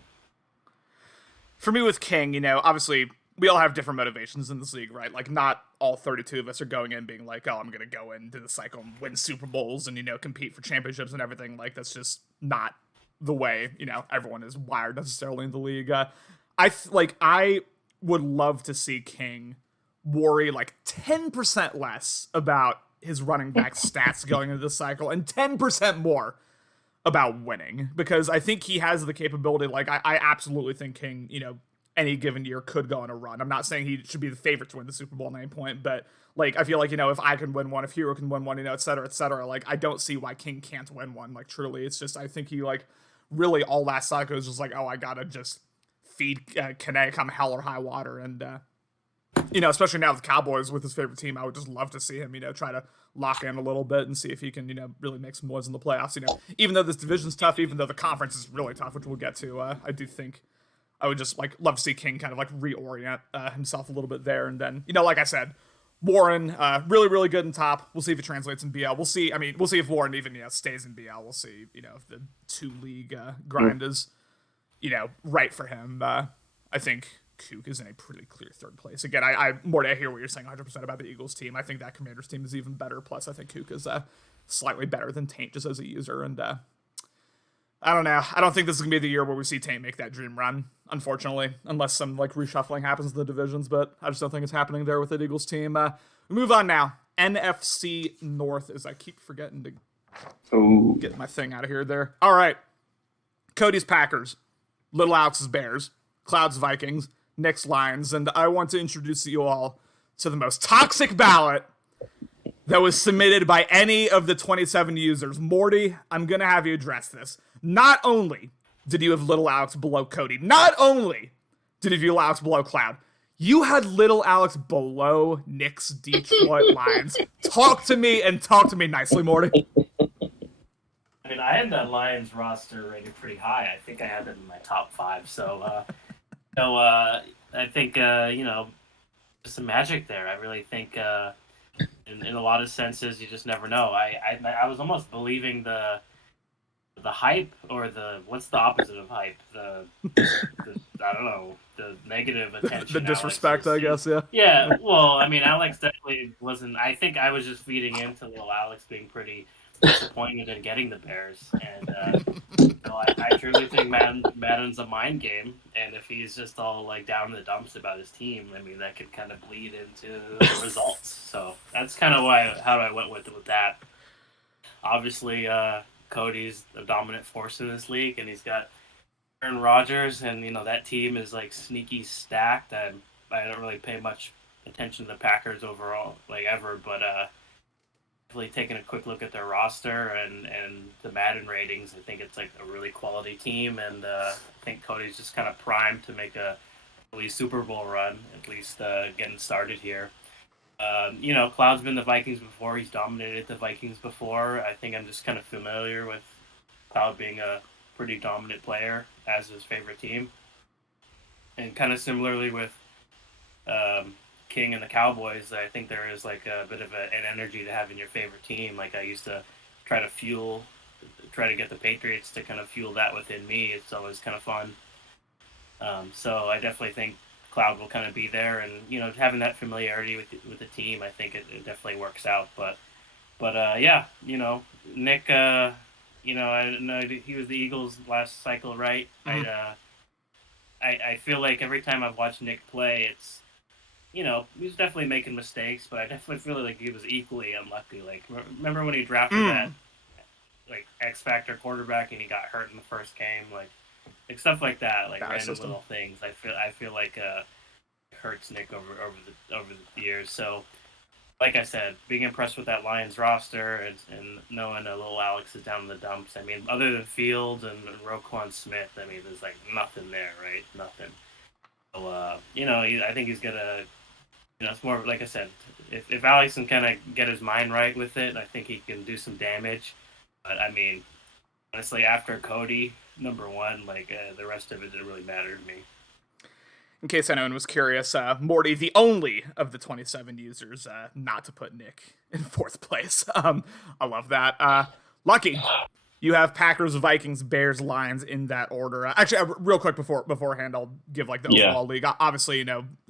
For me with King, obviously we all have different motivations in this league, right? Like, not all 32 of us are going in being like, oh, I'm going to go into the cycle and win Super Bowls and, compete for championships and everything. Like, that's just not the way, everyone is wired necessarily in the league. I would love to see King worry like 10% less about his running back stats going into the cycle and 10% more about winning, because I think he has the capability. Like, I absolutely think King, any given year could go on a run. I'm not saying he should be the favorite to win the Super Bowl at any point, but like, I feel like, if I can win one, if Hero can win one, et cetera, et cetera, like, I don't see why King can't win one. Like, truly, it's just, I think he, like, really all last cycle is just like, oh, I gotta just feed Kane come hell or high water. And, especially now with the Cowboys with his favorite team, I would just love to see him, try to lock in a little bit and see if he can, really make some noise in the playoffs. Even though this division's tough, even though the conference is really tough, which we'll get to, I do think I would just love to see King kind of reorient himself a little bit there. And then, like I said, Warren, really, really good in top. We'll see if it translates in BL. We'll see. I mean, we'll see if Warren even stays in BL. We'll see, if the 2-league grind is, right for him. I think Kook is in a pretty clear third place. Again, Morty, I hear what you're saying 100% about the Eagles team. I think that Commanders team is even better. Plus, I think Kook is slightly better than Taint just as a user. And I don't know. I don't think this is going to be the year where we see Taint make that dream run, unfortunately, unless some reshuffling happens in the divisions, but I just don't think it's happening there with the Eagles team. We move on now. NFC North, as I keep forgetting to get my thing out of here there. All right. Cody's Packers, Little Alex's Bears, Cloud's Vikings, Nick's Lions, and I want to introduce you all to the most toxic ballot that was submitted by any of the 27 users. Morty, I'm going to have you address this. Not only did you have Little Alex below Cody, not only did you have Alex below Cloud, you had Little Alex below Nick's Detroit Lions. Talk to me, and talk to me nicely, Morty. I mean, I had that Lions roster rated pretty high. I think I had them in my top 5. So, I think just some magic there. I really think in a lot of senses, you just never know. I was almost believing the hype, or what's the opposite of hype? The I don't know, the negative attention. The disrespect, I guess, yeah. Yeah, well, I mean, Alex definitely wasn't. I think I was just feeding into little Alex being pretty disappointed in getting the Bears, and I truly think Madden's a mind game, and if he's just all down in the dumps about his team, I mean, that could kind of bleed into the results. So that's kind of how I went with that. Obviously, Cody's a dominant force in this league, and he's got Aaron Rodgers, and that team is sneaky stacked. I don't really pay much attention to the Packers overall, ever, but definitely taking a quick look at their roster and the Madden ratings, I think it's a really quality team, and I think Cody's just kind of primed to make a really Super Bowl run, at least getting started here. Cloud's been the Vikings before. He's dominated the Vikings before. I think I'm just kind of familiar with Cloud being a pretty dominant player as his favorite team. And kind of similarly with King and the Cowboys, I think there is like a bit of an energy to have in your favorite team. Like I used to try to get the Patriots to kind of fuel that within me. It's always kind of fun. So I definitely think Cloud will kind of be there, and having that familiarity with the team, I think it definitely works out. But yeah, Nick, I know he was the Eagles last cycle, right? Mhm. I feel like every time I've watched Nick play, it's he's definitely making mistakes, but I definitely feel like he was equally unlucky. Like remember when he drafted that like X Factor quarterback and he got hurt in the first game, like stuff like that, like Bad random system. little things. I feel like hurts Nick over the years. So like I said, being impressed with that Lions roster and knowing little Alex is down in the dumps. I mean, other than Fields and Roquan Smith, I mean, there's like nothing there, right? Nothing. So I think he's gonna. It's more like I said. If Alex can kind of get his mind right with it, I think he can do some damage. But I mean, honestly, after Cody, number one, like the rest of it didn't really matter to me. In case anyone was curious, Morty, the only of the 27 users not to put Nick in fourth place. I love that. Lucky, you have Packers, Vikings, Bears, Lions in that order. Actually, real quick beforehand, I'll give like the Yeah. overall league. Obviously,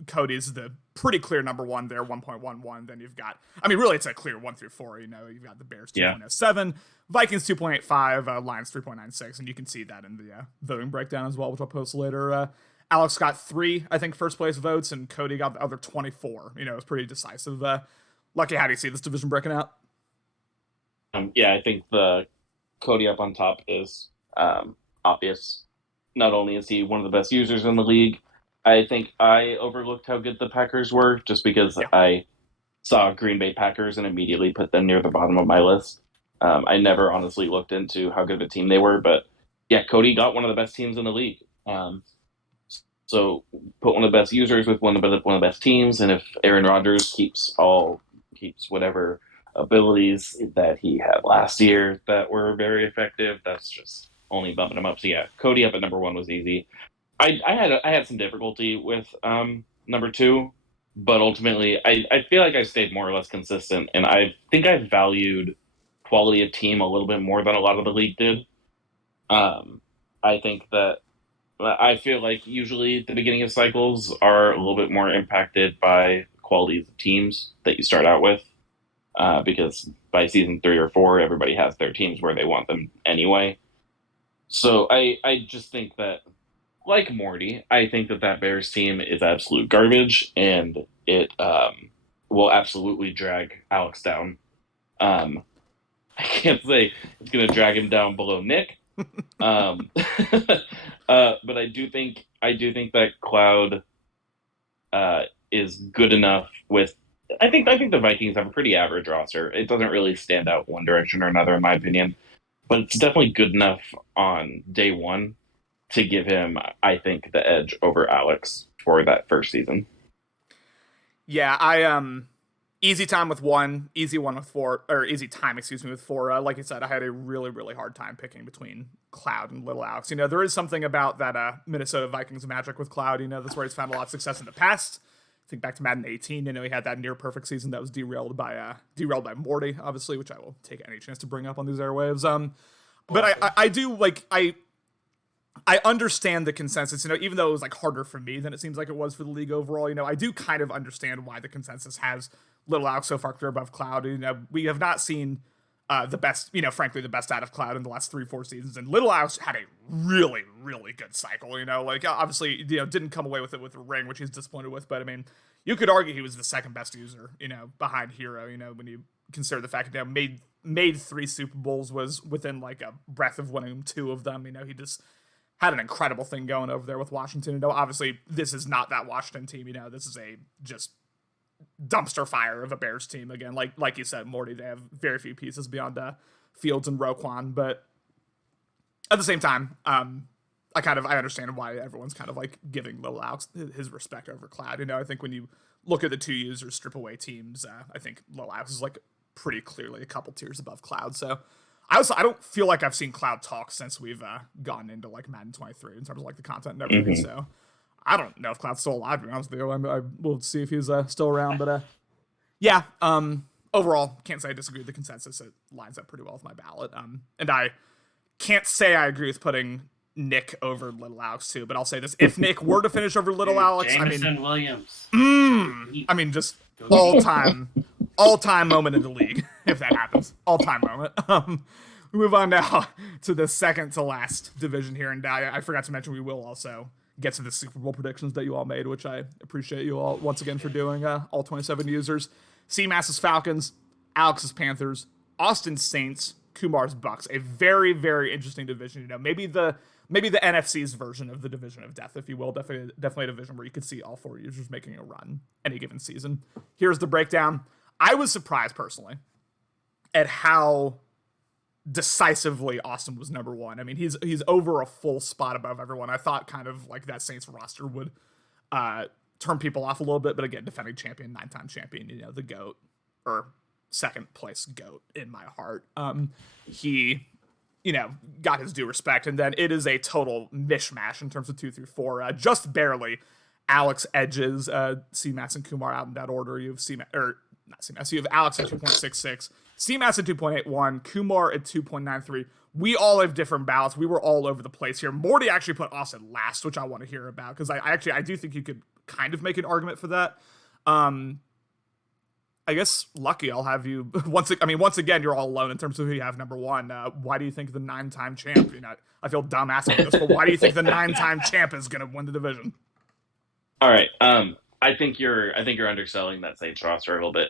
Cody's the pretty clear number one there, 1.11. Then you've got, I mean, really, it's a clear 1 through 4. You've got the Bears 2.07, Vikings 2.85, Lions 3.96, and you can see that in the voting breakdown as well, which I'll post later. Alex got 3, I think, first place votes, and Cody got the other 24. It was pretty decisive. Lucky, how do you see this division breaking out? Yeah, I think the Cody up on top is obvious. Not only is he one of the best users in the league, I think I overlooked how good the Packers were just because Yeah. I saw Green Bay Packers and immediately put them near the bottom of my list. I never honestly looked into how good of a team they were, but yeah, Cody got one of the best teams in the league. So put one of the best users with one of the best teams, and if Aaron Rodgers keeps whatever abilities that he had last year that were very effective, that's just only bumping him up. So yeah, Cody up at number one was easy. I had some difficulty with number two, but ultimately I feel like I stayed more or less consistent, and I think I valued quality of team a little bit more than a lot of the league did. I think that I feel like usually the beginning of cycles are a little bit more impacted by qualities of teams that you start out with, because by season 3 or 4, everybody has their teams where they want them anyway. So I just think that, like Morty, I think that Bears team is absolute garbage, and it will absolutely drag Alex down. Um, I can't say it's going to drag him down below Nick, um, but I do think that Cloud is good enough with. I think the Vikings have a pretty average roster. It doesn't really stand out one direction or another, in my opinion, but it's definitely good enough on day one to give him, I think, the edge over Alex for that first season. Yeah, easy time with 1, easy one with 4, or easy time, excuse me, with 4. Like I said, I had a really, really hard time picking between Cloud and Little Alex. There is something about that Minnesota Vikings magic with Cloud. That's where he's found a lot of success in the past. Think back to Madden 18. He had that near perfect season that was derailed by Morty, obviously, which I will take any chance to bring up on these airwaves. But I do like I understand the consensus, even though it was like harder for me than it seems like it was for the league overall. I do kind of understand why the consensus has Little Alex so far clear above Cloud. We have not seen the best, frankly, the best out of Cloud in the last 3-4 seasons, and Little Alex had a really, really good cycle. Like obviously, didn't come away with it with a ring, which he's disappointed with. But I mean, you could argue he was the second best user, behind Hero. When you consider the fact that made 3 Super Bowls, was within like a breath of winning 2 of them. He just had an incredible thing going over there with Washington. Obviously, this is not that Washington team. This is a just dumpster fire of a Bears team. Again, like you said, Morty, they have very few pieces beyond Fields and Roquan. But at the same time, I understand why everyone's kind of like giving Little Alex his respect over Cloud. I think when you look at the 2 users strip away teams, I think Little Alex is like pretty clearly a couple tiers above Cloud. So I don't feel like I've seen Cloud talk since we've gotten into like Madden 23 in terms of like the content and everything. Mhm. So I don't know if Cloud's still alive, to be honest with you. I will see if he's still around. But yeah, overall, can't say I disagree with the consensus. It lines up pretty well with my ballot. And I can't say I agree with putting Nick over Little Alex too, but I'll say this: if Nick were to finish over Little Alex, Jameson Williams. Just all time moment in the league if that happens. All time moment. We move on now to the second to last division here, and I forgot to mention we will also get to the Super Bowl predictions that you all made, which I appreciate you all once again for doing. All 27 users. CMAS's Falcons, Alex's Panthers, Austin's Saints, Kumar's Bucks. A very, very interesting division. You know, maybe the NFC's version of the division of death, if you will. Definitely a division where you could see all 4 users making a run any given season. Here's the breakdown. I was surprised personally at how decisively Austin was number 1. I mean, he's over a full spot above everyone. I thought kind of like that Saints roster would turn people off a little bit, but again, defending champion, 9-time champion, you know, the GOAT, or second place GOAT in my heart. He, you know, got his due respect, and then it is a total mishmash in terms of 2 through 4. Just barely, Alex edges CMAS and Kumar out in that order. You have CMAS, or not CMAS, you have Alex at 2.66, CMAS at 2.81, Kumar at 2.93. We all have different ballots. We were all over the place here. Morty actually put Austin last, which I want to hear about, because I do think you could kind of make an argument for that. I guess lucky I'll have you once again, you're all alone in terms of who you have number 1. Why do you think the 9-time champ, you know, I feel dumb asking this, but why do you think the 9-time champ is going to win the division? All right. I think you're underselling that Saints roster a little bit.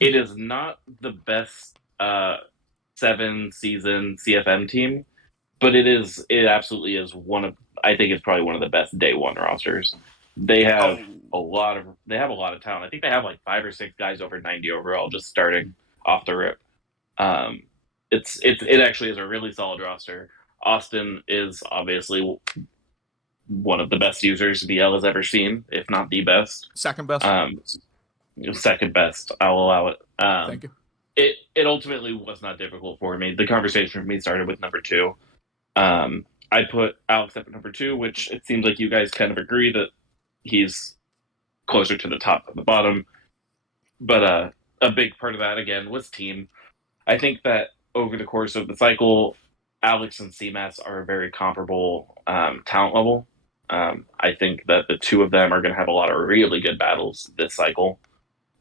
It is not the best 7-season CFM team, but it absolutely is I think it's probably one of the best day 1 rosters. They have a lot of talent. I think they have like 5 or 6 guys over 90 overall, just starting off the rip. It actually is a really solid roster. Austin is obviously one of the best users BL has ever seen, if not the best. Second best. Second best. I'll allow it. Thank you. It ultimately was not difficult for me. The conversation for me started with number 2. I put Alex up at number 2, which it seems like you guys kind of agree that he's closer to the top than the bottom. But a big part of that, again, was team. I think that over the course of the cycle, Alex and CMAS are a very comparable talent level. I think that the 2 of them are going to have a lot of really good battles this cycle.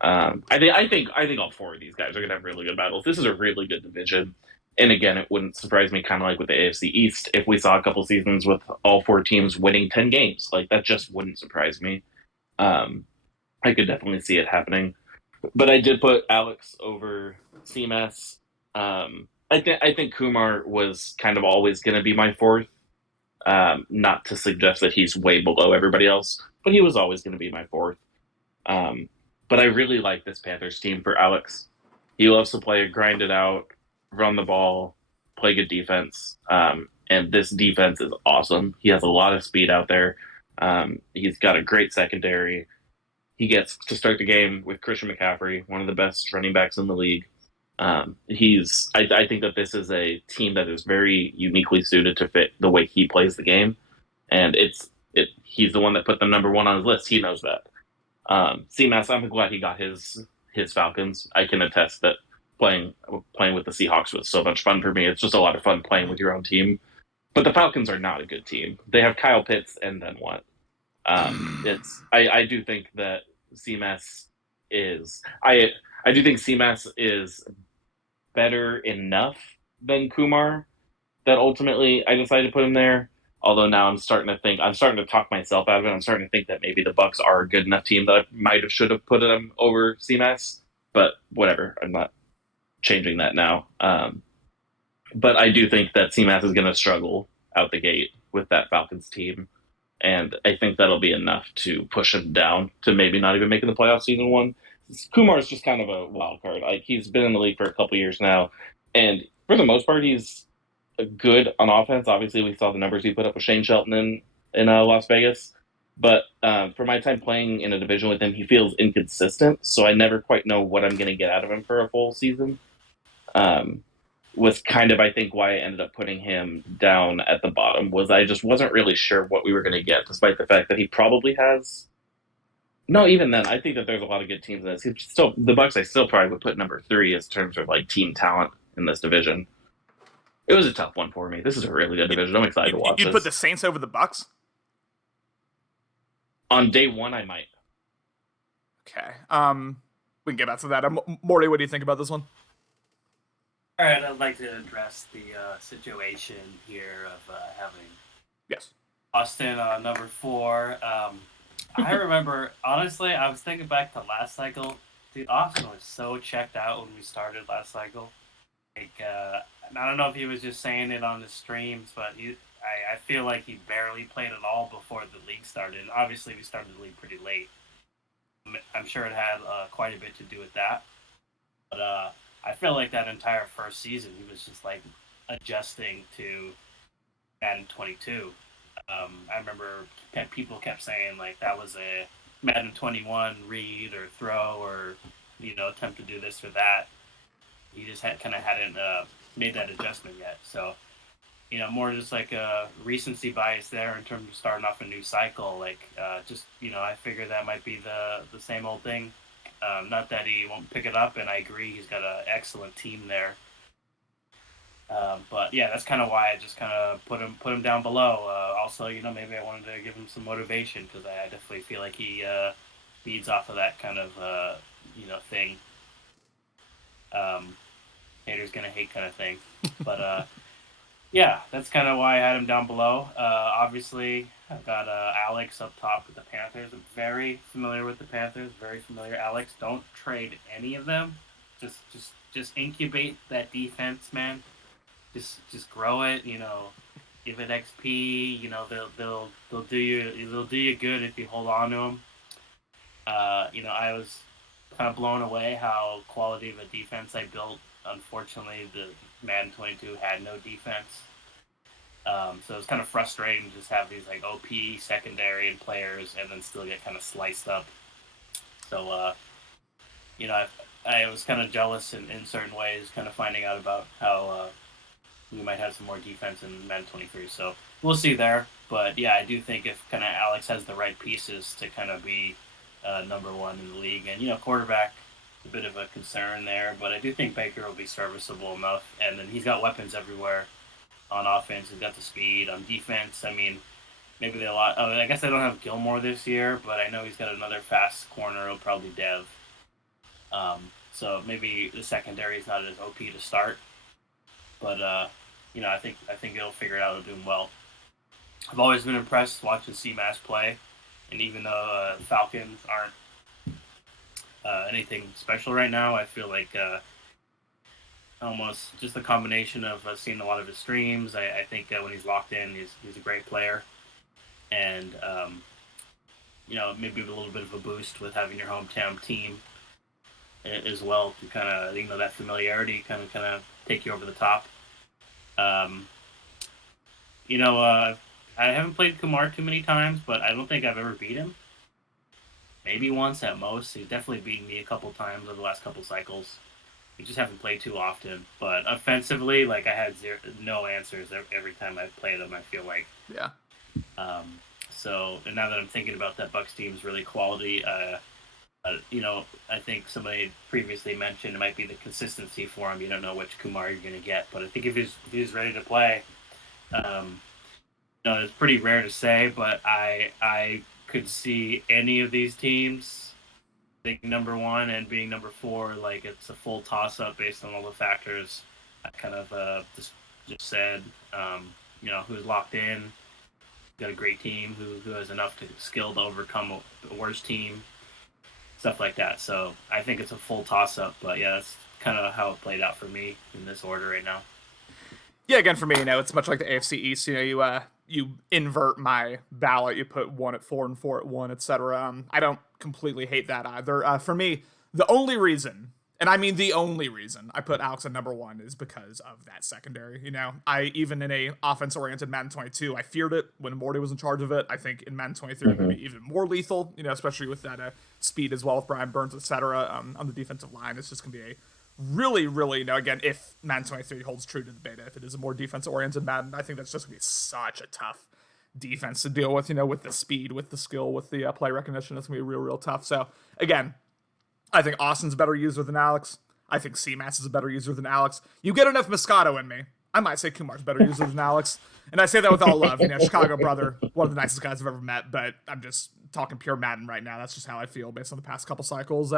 I think all 4 of these guys are going to have really good battles. This is a really good division. And again, it wouldn't surprise me, kind of like with the AFC East, if we saw a couple seasons with all 4 teams winning 10 games. Like, that just wouldn't surprise me. I could definitely see it happening. But I did put Alex over CMAS. I think Kumar was kind of always going to be my 4th. Not to suggest that he's way below everybody else, but he was always going to be my 4th. But I really like this Panthers team for Alex. He loves to play it, grind it out, run the ball, play good defense. And this defense is awesome. He has a lot of speed out there. He's got a great secondary. He gets to start the game with Christian McCaffrey, one of the best running backs in the league. I think that this is a team that is very uniquely suited to fit the way he plays the game. And he's the one that put them number 1 on his list. He knows that. CMAS, I'm glad he got his Falcons. I can attest that playing with the Seahawks was so much fun for me. It's just a lot of fun playing with your own team. But the Falcons are not a good team. They have Kyle Pitts, and then what? I do think that CMAS is I do think CMAS is better enough than Kumar that ultimately I decided to put him there. Although now I'm starting to talk myself out of it. I'm starting to think that maybe the Bucks are a good enough team that I should have put them over CMAS. But whatever, I'm not changing that now. But I do think that CMAS is going to struggle out the gate with that Falcons team. And I think that'll be enough to push him down to maybe not even making the playoffs season 1. Kumar is just kind of a wild card. Like, he's been in the league for a couple years now. And for the most part, he's good on offense. Obviously, we saw the numbers he put up with Shane Shelton in Las Vegas. But for my time playing in a division with him, he feels inconsistent. So I never quite know what I'm going to get out of him for a full season. was kind of, I think, why I ended up putting him down at the bottom. Was I just wasn't really sure what we were going to get, despite the fact that he probably has. No, even then, I think that there's a lot of good teams in this. He's still the Bucks. I still probably would put number three as terms of like team talent in this division. It was a tough one for me. This is a really good division. I'm excited to watch You'd put the this. Saints over the Bucks? On day one, I might. Okay. We can get back to that. Morty, what do you think about this one? All right, I'd like to address the situation here of having Yes. Austin number 4. I remember, honestly, I was thinking back to last cycle. Dude, Austin was so checked out when we started last cycle. Like, I don't know if he was just saying it on the streams, but I feel like he barely played at all before the league started. Obviously, we started the league pretty late. I'm sure it had quite a bit to do with that. But I feel like that entire first season, he was just like adjusting to Madden 22. I remember people kept saying like that was a Madden 21 read or throw or attempt to do this or that. He just hadn't made that adjustment yet. So more just like a recency bias there in terms of starting off a new cycle. Like I figure that might be the same old thing. Not that he won't pick it up, and I agree he's got an excellent team there. But yeah, that's kind of why I just kind of put him down below. Also, maybe I wanted to give him some motivation because I definitely feel like he feeds off of that kind of thing. Haters gonna hate kind of thing. But yeah, that's kind of why I had him down below. Obviously, I've got Alex up top with the Panthers. I'm very familiar with the Panthers. Very familiar. Alex, don't trade any of them. Just incubate that defense, man. Just grow it. Give it XP. They'll do you good if you hold on to them. I was kind of blown away how quality of a defense I built. Unfortunately, the Madden 22 had no defense. So it's kind of frustrating to just have these like OP secondary and players and then still get kind of sliced up. So, I was kind of jealous in certain ways, kind of finding out about how we might have some more defense in Madden 23. So we'll see there. But yeah, I do think if kind of Alex has the right pieces to kind of be number one in the league, and quarterback, a bit of a concern there, but I do think Baker will be serviceable enough, and then he's got weapons everywhere. On offense, he's got the speed. On defense, I mean, maybe a lot. I guess I don't have Gilmore this year, but I know he's got another fast corner. He'll probably Dev. So maybe the secondary is not as OP to start, but I think he'll figure it out. He'll do him well. I've always been impressed watching C-Mass play, and even though Falcons aren't anything special right now, I feel like almost just a combination of seeing a lot of his streams. I think when he's locked in, he's a great player, and maybe a little bit of a boost with having your hometown team as well to kind of that familiarity kind of take you over the top. I haven't played Kumar too many times, but I don't think I've ever beat him. Maybe once at most. He's definitely beaten me a couple times over the last couple cycles. We just haven't played too often. But offensively, like I had no answers every time I played him. I feel like. Yeah. So, and now that I'm thinking about that Bucks team is really quality. I think somebody previously mentioned it might be the consistency for him. You don't know which Kumar you're going to get, but I think if he's ready to play, it's pretty rare to say, but I could see any of these teams being number one and being number 4. Like it's a full toss up based on all the factors I kind of just said. Who's locked in, got a great team who has enough skill to overcome a worse team, stuff like that. So I think it's a full toss up, but yeah, that's kind of how it played out for me in this order right now. Yeah, again, for me, it's much like the AFC East. You invert my ballot. You put 1 at 4 and 4 at 1, etc. I don't completely hate that either. For me, the only reason, and I mean the only reason, I put Alex at number 1 is because of that secondary. I even in a offense-oriented Madden 22, I feared it when Morty was in charge of it. I think in Madden 23 it would be even more lethal. Especially with that speed as well with Brian Burns, etc. On the defensive line, it's just gonna be a really, really, again, if Madden 23 holds true to the beta, if it is a more defense-oriented Madden, I think that's just going to be such a tough defense to deal with, with the speed, with the skill, with the play recognition. It's going to be real, real tough. So, again, I think Austin's a better user than Alex. I think CMAS is a better user than Alex. You get enough Moscato in me, I might say Kumar's a better user than Alex. And I say that with all love. Chicago brother, one of the nicest guys I've ever met, but I'm just talking pure Madden right now. That's just how I feel based on the past couple cycles.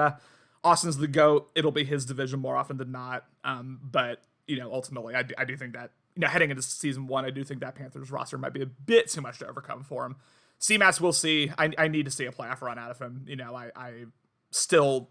Austin's the GOAT. It'll be his division more often than not. But, ultimately, I do think that, heading into season 1, I do think that Panthers roster might be a bit too much to overcome for him. CMAS, we'll see. I need to see a playoff run out of him. I still,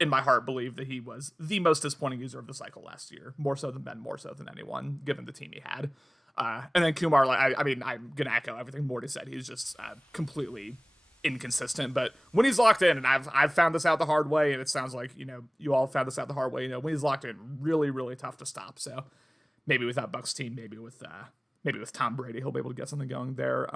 in my heart, believe that he was the most disappointing user of the cycle last year. More so than Ben, more so than anyone, given the team he had. And then Kumar, I'm going to echo everything Morty said. He's just completely inconsistent. But when he's locked in, and I've found this out the hard way, and it sounds like, you all found this out the hard way, when he's locked in, really, really tough to stop. So maybe with that Bucks team, maybe with Tom Brady, he'll be able to get something going there.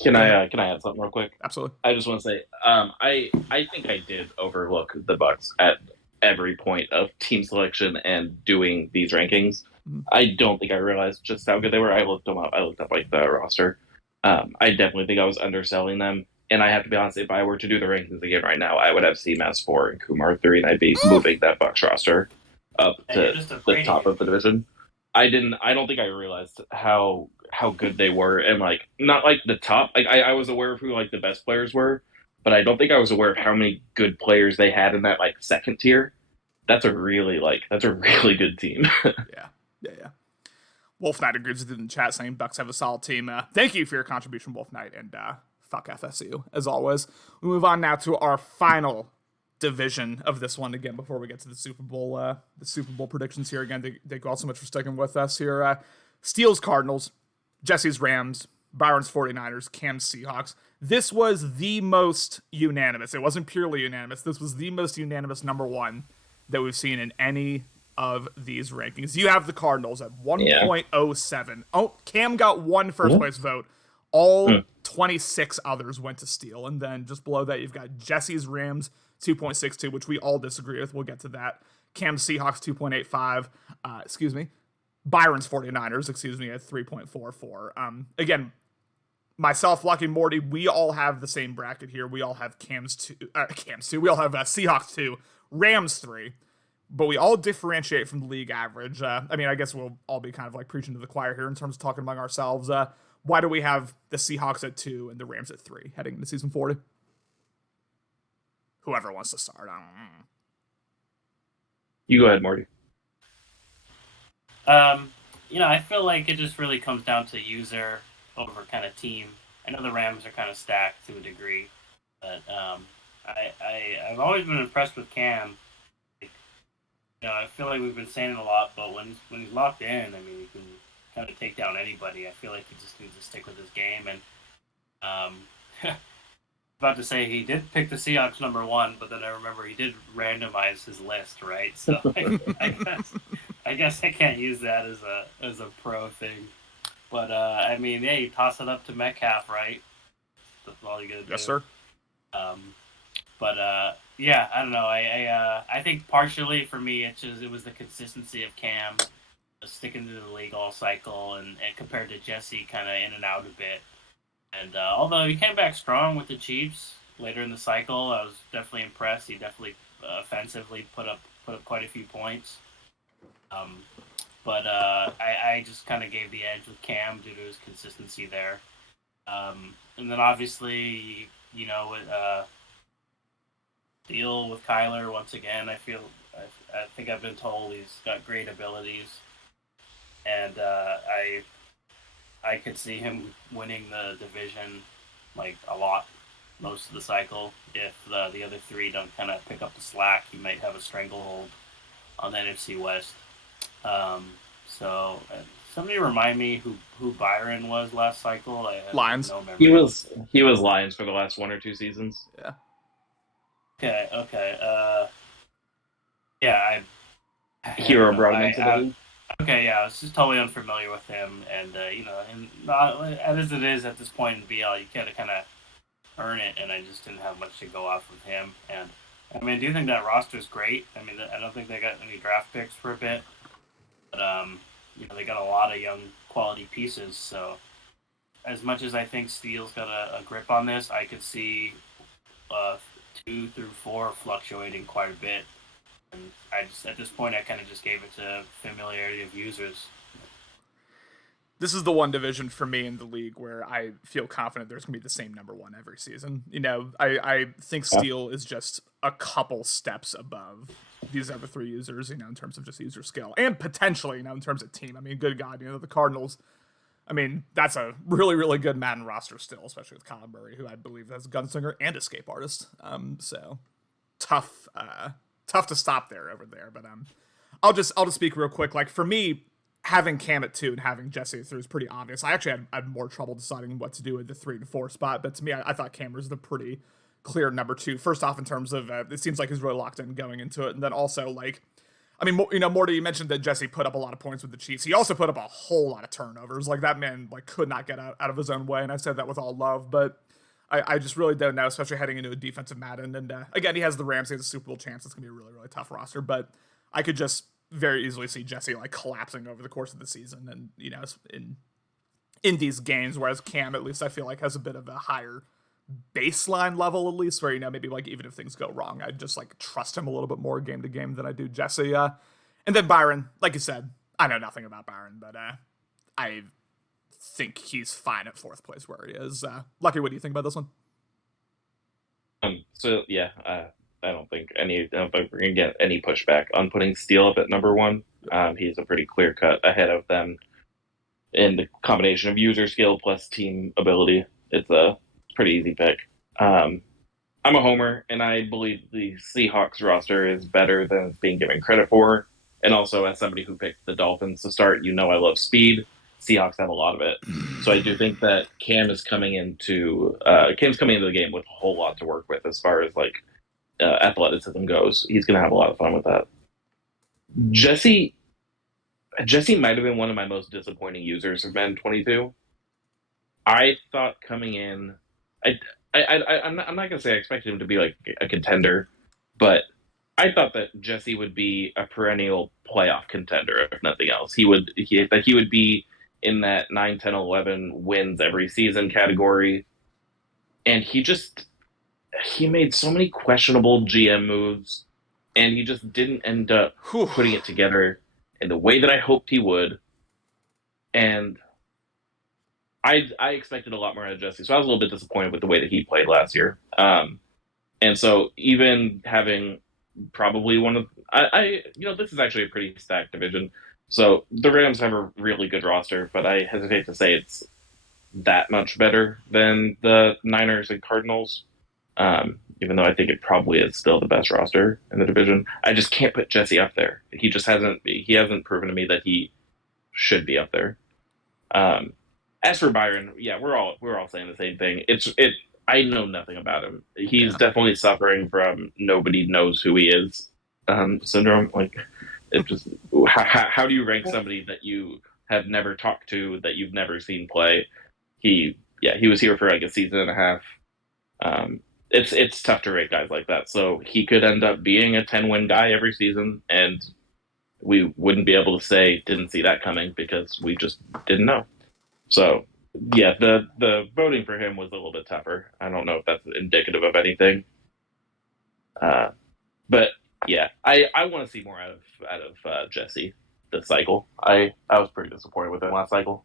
Can I add something real quick? Absolutely. I just want to say, I think I did overlook the Bucks at every point of team selection and doing these rankings. Mm-hmm. I don't think I realized just how good they were. I looked them up. I looked up like the roster. I definitely think I was underselling them. And I have to be honest, if I were to do the rankings again right now, I would have CMAS 4 and Kumar 3, and I'd be moving that Bucks roster up to the top of the division. I don't think I realized how good they were, and not the top. I was aware of who the best players were, but I don't think I was aware of how many good players they had in that second tier. That's a really good team. Yeah. Wolf Knight agrees with it in the chat, saying Bucks have a solid team. Thank you for your contribution, Wolf Knight, and fuck FSU as always. We move on now to our final division of this one again before we get to the Super Bowl predictions here again. Thank you all so much for sticking with us here. Steele's Cardinals, Jesse's Rams, Byron's 49ers, Cam's Seahawks. This was the most unanimous. It wasn't purely unanimous. This was the most unanimous number one that we've seen in any of these rankings. You have the Cardinals at 1.07. Oh, Cam got one first place vote. All 26 others went to Steele. And then just below that, you've got Jesse's Rams, 2.62, which we all disagree with. We'll get to that. Cam's Seahawks, 2.85. Byron's 49ers, at 3.44. Again, myself, Lucky, Morty, we all have the same bracket here. We all have Cam's 2. We all have Seahawks 2, Rams 3. But we all differentiate from the league average. I guess we'll all be kind of preaching to the choir here in terms of talking among ourselves. Why do we have the Seahawks at 2 and the Rams at 3 heading into season 40? Whoever wants to start. I don't know. You go ahead, Morty. I feel like it just really comes down to user over kind of team. I know the Rams are kind of stacked to a degree, but I've always been impressed with Cam. I feel like we've been saying it a lot, but when he's locked in, he can kind of take down anybody. I feel like he just needs to stick with his game. And about to say he did pick the Seahawks number 1, but then I remember he did randomize his list, right? So I guess I can't use that as a pro thing. But you toss it up to Metcalf, right? That's all you gotta do. Yes, sir. I don't know. I think partially for me, it was the consistency of Cam sticking to the league all cycle, and compared to Jesse, kind of in and out a bit. And although he came back strong with the Chiefs later in the cycle, I was definitely impressed. He definitely offensively put up quite a few points. I just kind of gave the edge with Cam due to his consistency there. And then obviously, with deal with Kyler once again. I think I've been told he's got great abilities, and I could see him winning the division a lot most of the cycle. If the other three don't kind of pick up the slack, he might have a stranglehold on the NFC West. Somebody remind me who Byron was last cycle. I Lions. No memory. He was Lions for the last 1 or 2 seasons. Yeah. Okay. Hero brought him into the league. Okay, yeah, I was just totally unfamiliar with him, and not as it is at this point in BL, you gotta kind of earn it, and I just didn't have much to go off with him. And I mean, I do think that roster's great. I mean, I don't think they got any draft picks for a bit, but they got a lot of young quality pieces. So as much as I think Steele's got a grip on this, I could see 2 through 4 fluctuating quite a bit. And at this point, I kind of just gave it to familiarity of users. This is the one division for me in the league where I feel confident there's going to be the same number one every season. I think Steele is just a couple steps above these other three users, in terms of just user skill and potentially, in terms of team. I mean, good God, the Cardinals. I mean, that's a really, really good Madden roster still, especially with Colin Murray, who I believe is a gunslinger and escape artist. So tough to stop there over there. But I'll just speak real quick. Like for me, having Cam at 2 and having Jesse at 3 is pretty obvious. I actually had more trouble deciding what to do with the 3 and 4 spot, but to me, I thought Cam was the pretty clear number 2. First off, in terms of it seems like he's really locked in going into it, and then also like, I mean, Morty, you mentioned that Jesse put up a lot of points with the Chiefs. He also put up a whole lot of turnovers. Like that man like could not get out of his own way, and I said that with all love, but I just really don't know, especially heading into a defensive Madden. And again, he has the Rams. He has a Super Bowl chance. It's gonna be a really, really tough roster, but I could just very easily see Jesse like collapsing over the course of the season, and in these games. Whereas Cam, at least I feel like, has a bit of a higher baseline level, at least, where maybe like even if things go wrong, I just like trust him a little bit more game to game than I do Jesse. And then Byron, like you said, I know nothing about Byron, but I think he's fine at 4th place where he is. Lucky, what do you think about this one? So yeah, I don't think we're gonna get any pushback on putting Steele up at number 1. He's a pretty clear cut ahead of them in the combination of user skill plus team ability. It's a pretty easy pick. I'm a homer, and I believe the Seahawks roster is better than it's being given credit for. And also, as somebody who picked the Dolphins to start, I love speed. Seahawks have a lot of it, so I do think that Cam is coming into the game with a whole lot to work with as far as like athleticism goes. He's going to have a lot of fun with that. Jesse might have been one of my most disappointing users of Madden 22. I thought coming in, I'm not going to say I expected him to be like a contender, but I thought that Jesse would be a perennial playoff contender, if nothing else. He would be in that 9, 10, 11 wins every season category. And he made so many questionable GM moves, and he just didn't end up putting it together in the way that I hoped he would. And I expected a lot more out of Jesse, so I was a little bit disappointed with the way that he played last year. And so even having probably one of this is actually a pretty stacked division. So the Rams have a really good roster, but I hesitate to say it's that much better than the Niners and Cardinals. Even though I think it probably is still the best roster in the division. I just can't put Jesse up there. He hasn't proven to me that he should be up there. As for Byron, yeah, we're all saying the same thing. I know nothing about him. He's definitely suffering from nobody knows who he is syndrome. Like, it just how do you rank somebody that you have never talked to, that you've never seen play? He was here for like a season and a half. It's tough to rate guys like that. So he could end up being a 10-win guy every season, and we wouldn't be able to say didn't see that coming because we just didn't know. So yeah, the voting for him was a little bit tougher. I don't know if that's indicative of anything. But yeah, I want to see more out of Jesse this cycle. I was pretty disappointed with him last cycle.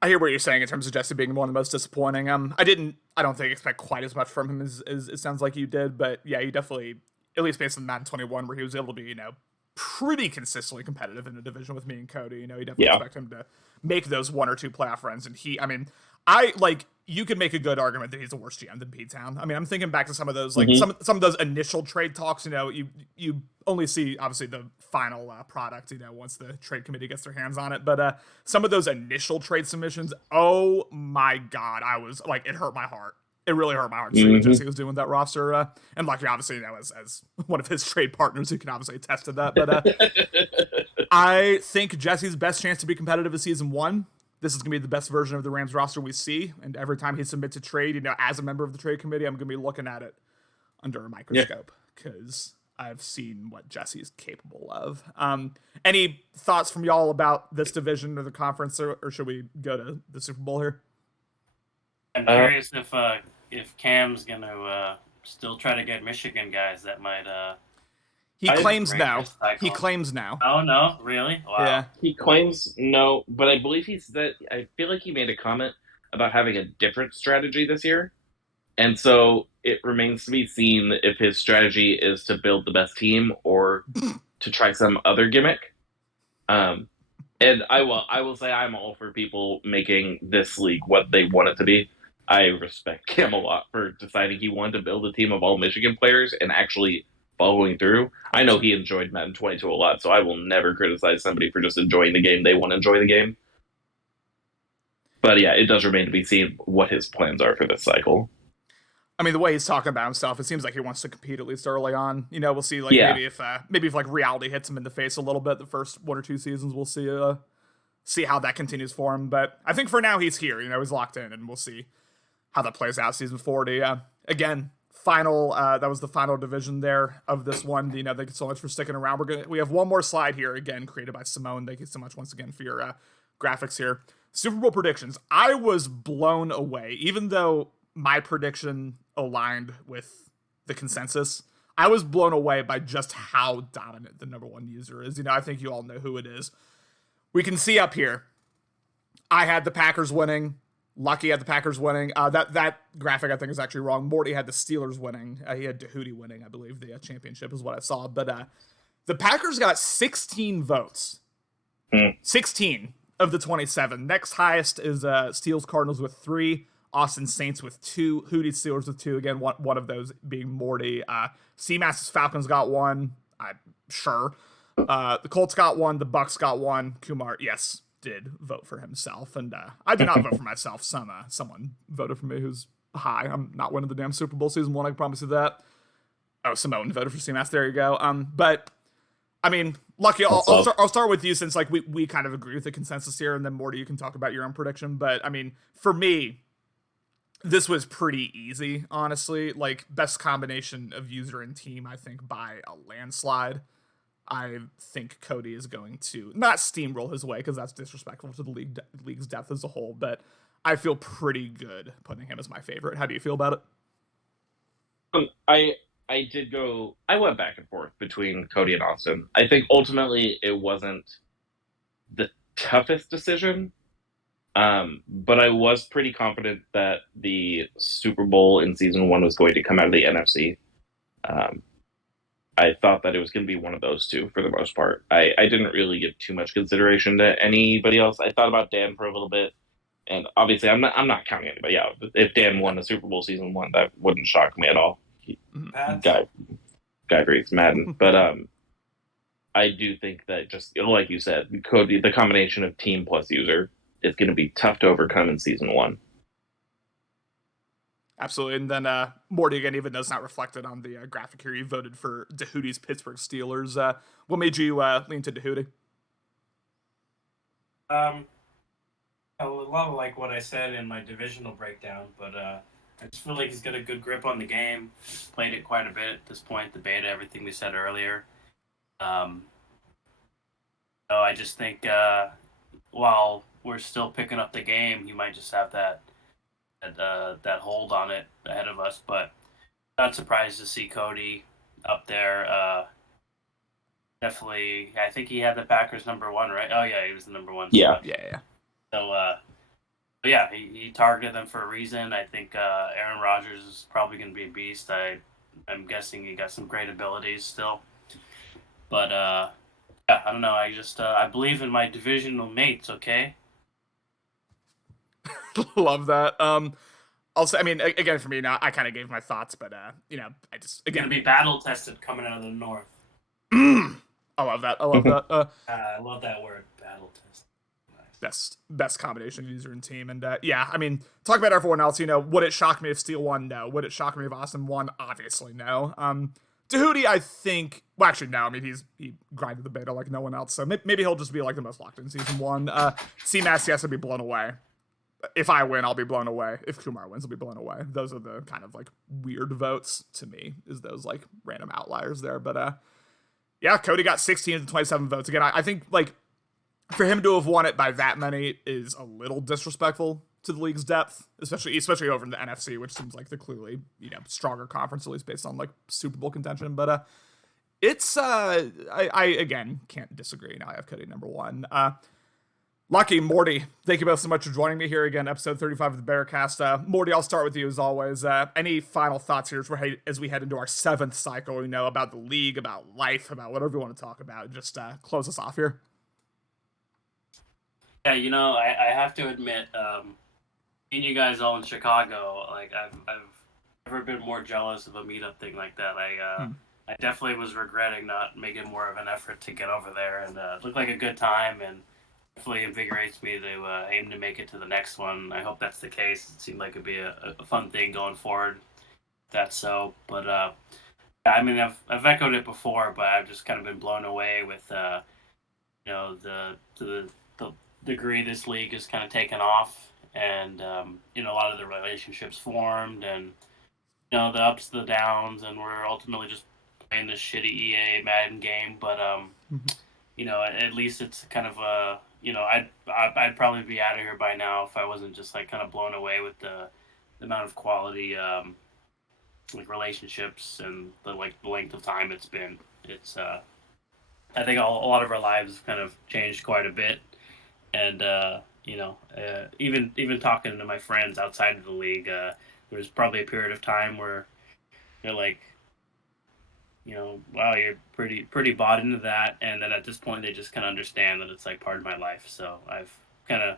I hear what you're saying in terms of Jesse being one of the most disappointing. I don't think expect quite as much from him as it sounds like you did, but yeah, you definitely, at least based on Madden 21, where he was able to be, pretty consistently competitive in the division with me and Cody. You definitely expect him to make those 1 or 2 playoff runs, and you could make a good argument that he's a worse GM than P-Town. I mean, I'm thinking back to some of those, like some of those initial trade talks. You only see obviously the final product, once the trade committee gets their hands on it. But some of those initial trade submissions, oh my God, I was like, it hurt my heart. It really hurt my heart to see what Jesse was doing with that roster. And Lucky, obviously, as one of his trade partners who can obviously attest to that. But I think Jesse's best chance to be competitive is season 1. This is going to be the best version of the Rams roster we see. And every time he submits a trade, as a member of the trade committee, I'm going to be looking at it under a microscope because I've seen what Jesse's capable of. Any thoughts from y'all about this division or the conference, or should we go to the Super Bowl here? I'm curious if Cam's gonna still try to get Michigan guys that might. He claims now. He claims now. Oh no, really? Wow. Yeah. He claims no, but I believe he said. I feel like he made a comment about having a different strategy this year, and so it remains to be seen if his strategy is to build the best team or to try some other gimmick. And I will say I'm all for people making this league what they want it to be. I respect Cam a lot for deciding he wanted to build a team of all Michigan players and actually following through. I know he enjoyed Madden 22 a lot, so I will never criticize somebody for just enjoying the game. They want to enjoy the game. But yeah, it does remain to be seen what his plans are for this cycle. I mean, the way he's talking about himself, it seems like he wants to compete at least early on. You know, we'll see. Like maybe if like reality hits him in the face a little bit, the first 1 or 2 seasons, we'll see how that continues for him. But I think for now he's here. You know, he's locked in, and we'll see how that plays out season 40. Again, final. That was the final division there of this one. You know, thank you so much for sticking around. We have one more slide here, again created by Simone. Thank you so much once again for your graphics here. Super Bowl predictions. I was blown away, even though my prediction aligned with the consensus. I was blown away by just how dominant the number one user is. You know, I think you all know who it is. We can see up here. I had the Packers winning. Lucky had the Packers winning. That graphic I think is actually wrong. Morty had the Steelers winning. He had Dehootie winning, I believe. The championship is what I saw. But the Packers got 16 votes. 16 of the 27. Next highest is Steelers Cardinals with 3. Austin Saints with 2. Hootie Steelers with 2. Again, one of those being Morty. CMAS's Falcons got 1. I'm sure. The Colts got 1. The Bucks got 1. Kumar, yes, did vote for himself, and I did not vote for myself. Someone voted for me who's high. I'm not winning the damn Super Bowl season 1. I can promise you that. Oh, Simone voted for CMAS. There you go. But I mean, Lucky, I'll start with you since like we kind of agree with the consensus here, and then Morty, you can talk about your own prediction. But I mean, for me, this was pretty easy, honestly. Like, best combination of user and team, I think, by a landslide. I think Cody is going to not steamroll his way, because that's disrespectful to the league's depth as a whole, but I feel pretty good putting him as my favorite. How do you feel about it? I went back and forth between Cody and Austin. I think ultimately it wasn't the toughest decision. But I was pretty confident that the Super Bowl in season 1 was going to come out of the NFC. I thought that it was going to be one of those two for the most part. I didn't really give too much consideration to anybody else. I thought about Dan for a little bit, and obviously I'm not counting anybody out. If Dan won the Super Bowl season 1, that wouldn't shock me at all. Guy breathes Madden, but I do think that, just like you said, Cody, the combination of team plus user is going to be tough to overcome in season 1. Absolutely. And then Morty, again, even though it's not reflected on the graphic here, you voted for Dehootie's Pittsburgh Steelers. What made you lean to Dehootie? A lot of like what I said in my divisional breakdown, but I just feel like he's got a good grip on the game. Played it quite a bit at this point, the beta, everything we said earlier. I just think while we're still picking up the game, he might just have that hold on it ahead of us. But not surprised to see Cody up there. Definitely, I think he had the Packers number 1, right? Oh yeah, he was the number 1. Yeah. So, yeah, he targeted them for a reason. I think Aaron Rodgers is probably going to be a beast. I'm guessing he got some great abilities still. But yeah, I don't know. I just I believe in my divisional mates. Okay. Love that. Also, I mean, again, for me now, I kind of gave my thoughts, but I just again going to be battle tested coming out of the north. I love that. I love that word, battle test. Nice. Best combination of user and team, and yeah, I mean, talk about everyone else. Would it shock me if Steel won? No. Would it shock me if Austin won? Obviously, no. Dehootie, I think. Well, actually, no. I mean, he grinded the beta like no one else, so maybe he'll just be like the most locked in season 1. CMAS, yes, I'd be blown away. if I win, I'll be blown away. If Kumar wins, I'll be blown away. Those are the kind of like weird votes to me, is those like random outliers there. But yeah, Cody got 16 to 27 votes. Again, I think like for him to have won it by that many is a little disrespectful to the league's depth, especially over in the NFC, which seems like the clearly, stronger conference, at least based on like Super Bowl contention. But it's I again can't disagree. Now I have Cody number one. Lucky, Morty, thank you both so much for joining me here again, episode 35 of the Bettercast. Morty, I'll start with you as always. Any final thoughts here as we head into our 7th cycle, about the league, about life, about whatever you want to talk about? Just close us off here. Yeah, I have to admit, seeing you guys all in Chicago, like I've never been more jealous of a meetup thing like that. I definitely was regretting not making more of an effort to get over there, and it looked like a good time, and definitely invigorates me to aim to make it to the next one. I hope that's the case. It seemed like it'd be a fun thing going forward. That's so, but I mean, I've echoed it before, but I've just kind of been blown away with the degree this league has kind of taken off, and a lot of the relationships formed, and the ups, the downs, and we're ultimately just playing this shitty EA Madden game. But at least it's kind of a I'd probably be out of here by now if I wasn't just like kind of blown away with the amount of quality like relationships and the length of time it's been. It's I think a lot of our lives kind of changed quite a bit, and even talking to my friends outside of the league, there was probably a period of time where they're like, wow, you're pretty bought into that, and then at this point they just kind of understand that it's like part of my life. So I've kind of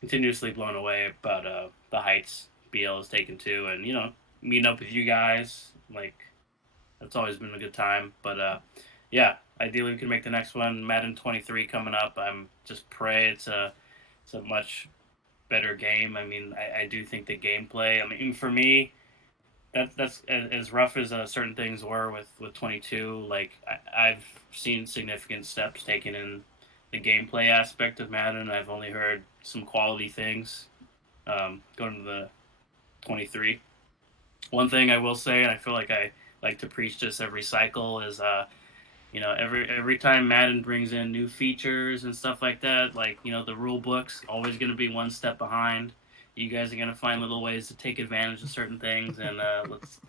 continuously blown away about the heights BL has taken to, and meeting up with you guys, like that's always been a good time. But yeah, ideally we can make the next one. Madden 23 coming up. I'm just pray it's a much better game. I mean, I do think the gameplay, I mean, for me, that's as rough as certain things were with 22. Like I've seen significant steps taken in the gameplay aspect of Madden. I've only heard some quality things going to the 23. One thing I will say, and I feel like I like to preach this every cycle, is every time Madden brings in new features and stuff like that, like the rule book's always going to be one step behind. You guys are gonna find little ways to take advantage of certain things, and let's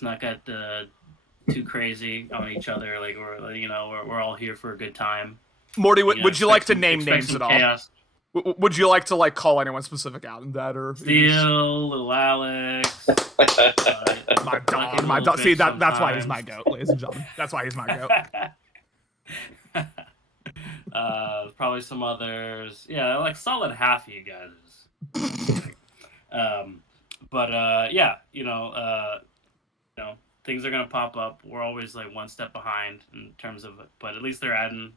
not get too crazy on each other. Like we're all here for a good time. Morty, would you like to name names at all? Chaos. Would you like to like call anyone specific out in that, or Steel, little Alex, my dog? See, that's why he's my goat, ladies and gentlemen. That's why he's my goat. Probably some others. Yeah, like solid half of you guys. Yeah, things are gonna pop up. We're always like one step behind in terms of, but at least they're adding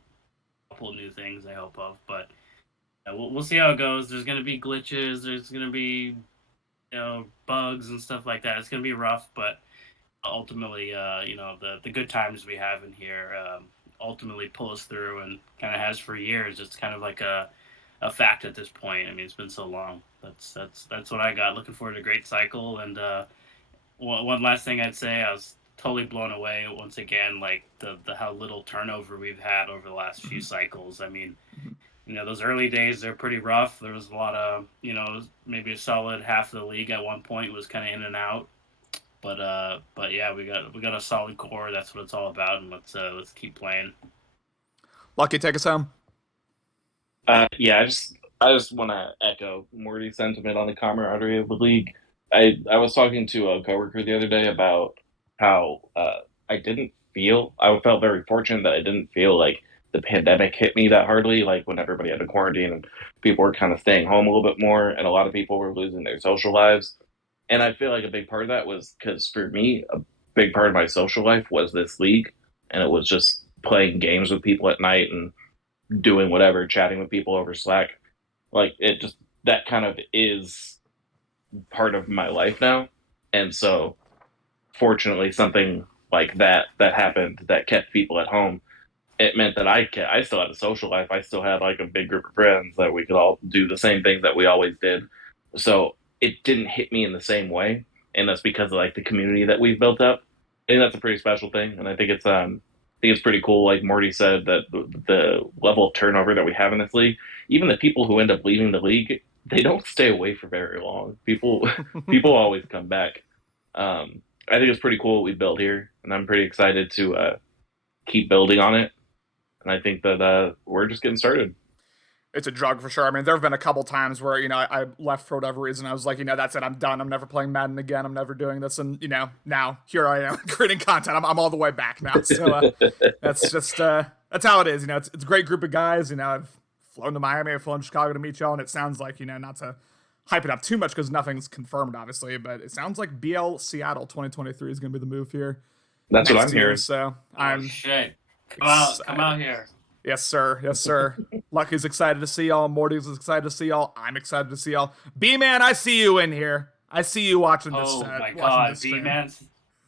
a couple of new things I hope of. But we'll see how it goes. There's gonna be glitches. There's gonna be bugs and stuff like that. It's gonna be rough, but ultimately, the good times we have in here ultimately pull us through, and kind of has for years. It's kind of like a fact at this point. I mean, it's been so long. That's what I got. Looking forward to a great cycle. And one last thing I'd say, I was totally blown away once again, like the how little turnover we've had over the last few cycles. I mean, those early days, they're pretty rough. There was a lot of, maybe a solid half of the league at one point was kind of in and out. But yeah, we got a solid core. That's what it's all about, and let's keep playing. Lucky, take us home. Yeah, I just want to echo Morty's sentiment on the camaraderie of the league. I was talking to a coworker the other day about how I felt very fortunate that I didn't feel like the pandemic hit me that hardly, like when everybody had to quarantine and people were kind of staying home a little bit more, and a lot of people were losing their social lives. And I feel like a big part of that was because for me, a big part of my social life was this league, and it was just playing games with people at night and doing whatever, chatting with people over Slack. Like it just, that kind of is part of my life now. And so fortunately something like that happened that kept people at home. It meant that I still had a social life. I still had like a big group of friends that we could all do the same things that we always did, So it didn't hit me in the same way, and that's because of like the community that we've built up. I think that's a pretty special thing, and I think it's pretty cool. Like Morty said, that the level of turnover that we have in this league, even the people who end up leaving the league, they don't stay away for very long. People always come back. I think it's pretty cool what we built here, and I'm pretty excited to keep building on it. And I think that we're just getting started. It's a drug for sure. I mean, there have been a couple times where, I left for whatever reason. I was like, that's it. I'm done. I'm never playing Madden again. I'm never doing this. And, now here I am creating content. I'm all the way back now. So that's just, that's how it is. It's a great group of guys. I've flown to Miami. I've flown to Chicago to meet y'all. And it sounds like, not to hype it up too much because nothing's confirmed, obviously. But it sounds like BL Seattle 2023 is going to be the move here. That's what I'm hearing. So I'm shit. Come out here. Yes, sir. Yes, sir. Lucky's excited to see y'all. Morty's excited to see y'all. I'm excited to see y'all. B-Man, I see you in here. I see you watching this. Oh my god, B-Man.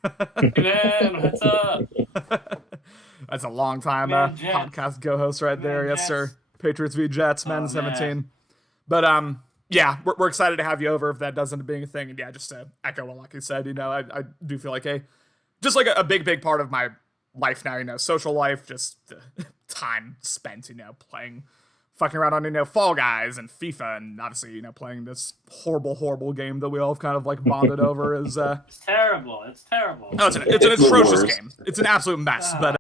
B-Man, what's up? That's a long time podcast co-host right there. Yes, Jets. sir. Patriots v. Jets, men 17. Man. But yeah, we're excited to have you over if that does end up being a thing. And yeah, just to echo what Lucky said, I do feel like just like a big part of my life now, social life, just time spent, playing, fucking around on, Fall Guys and FIFA, and obviously, playing this horrible game that we all have kind of like bonded over is It's terrible. It's terrible. no, it's an atrocious game. It's an absolute mess. But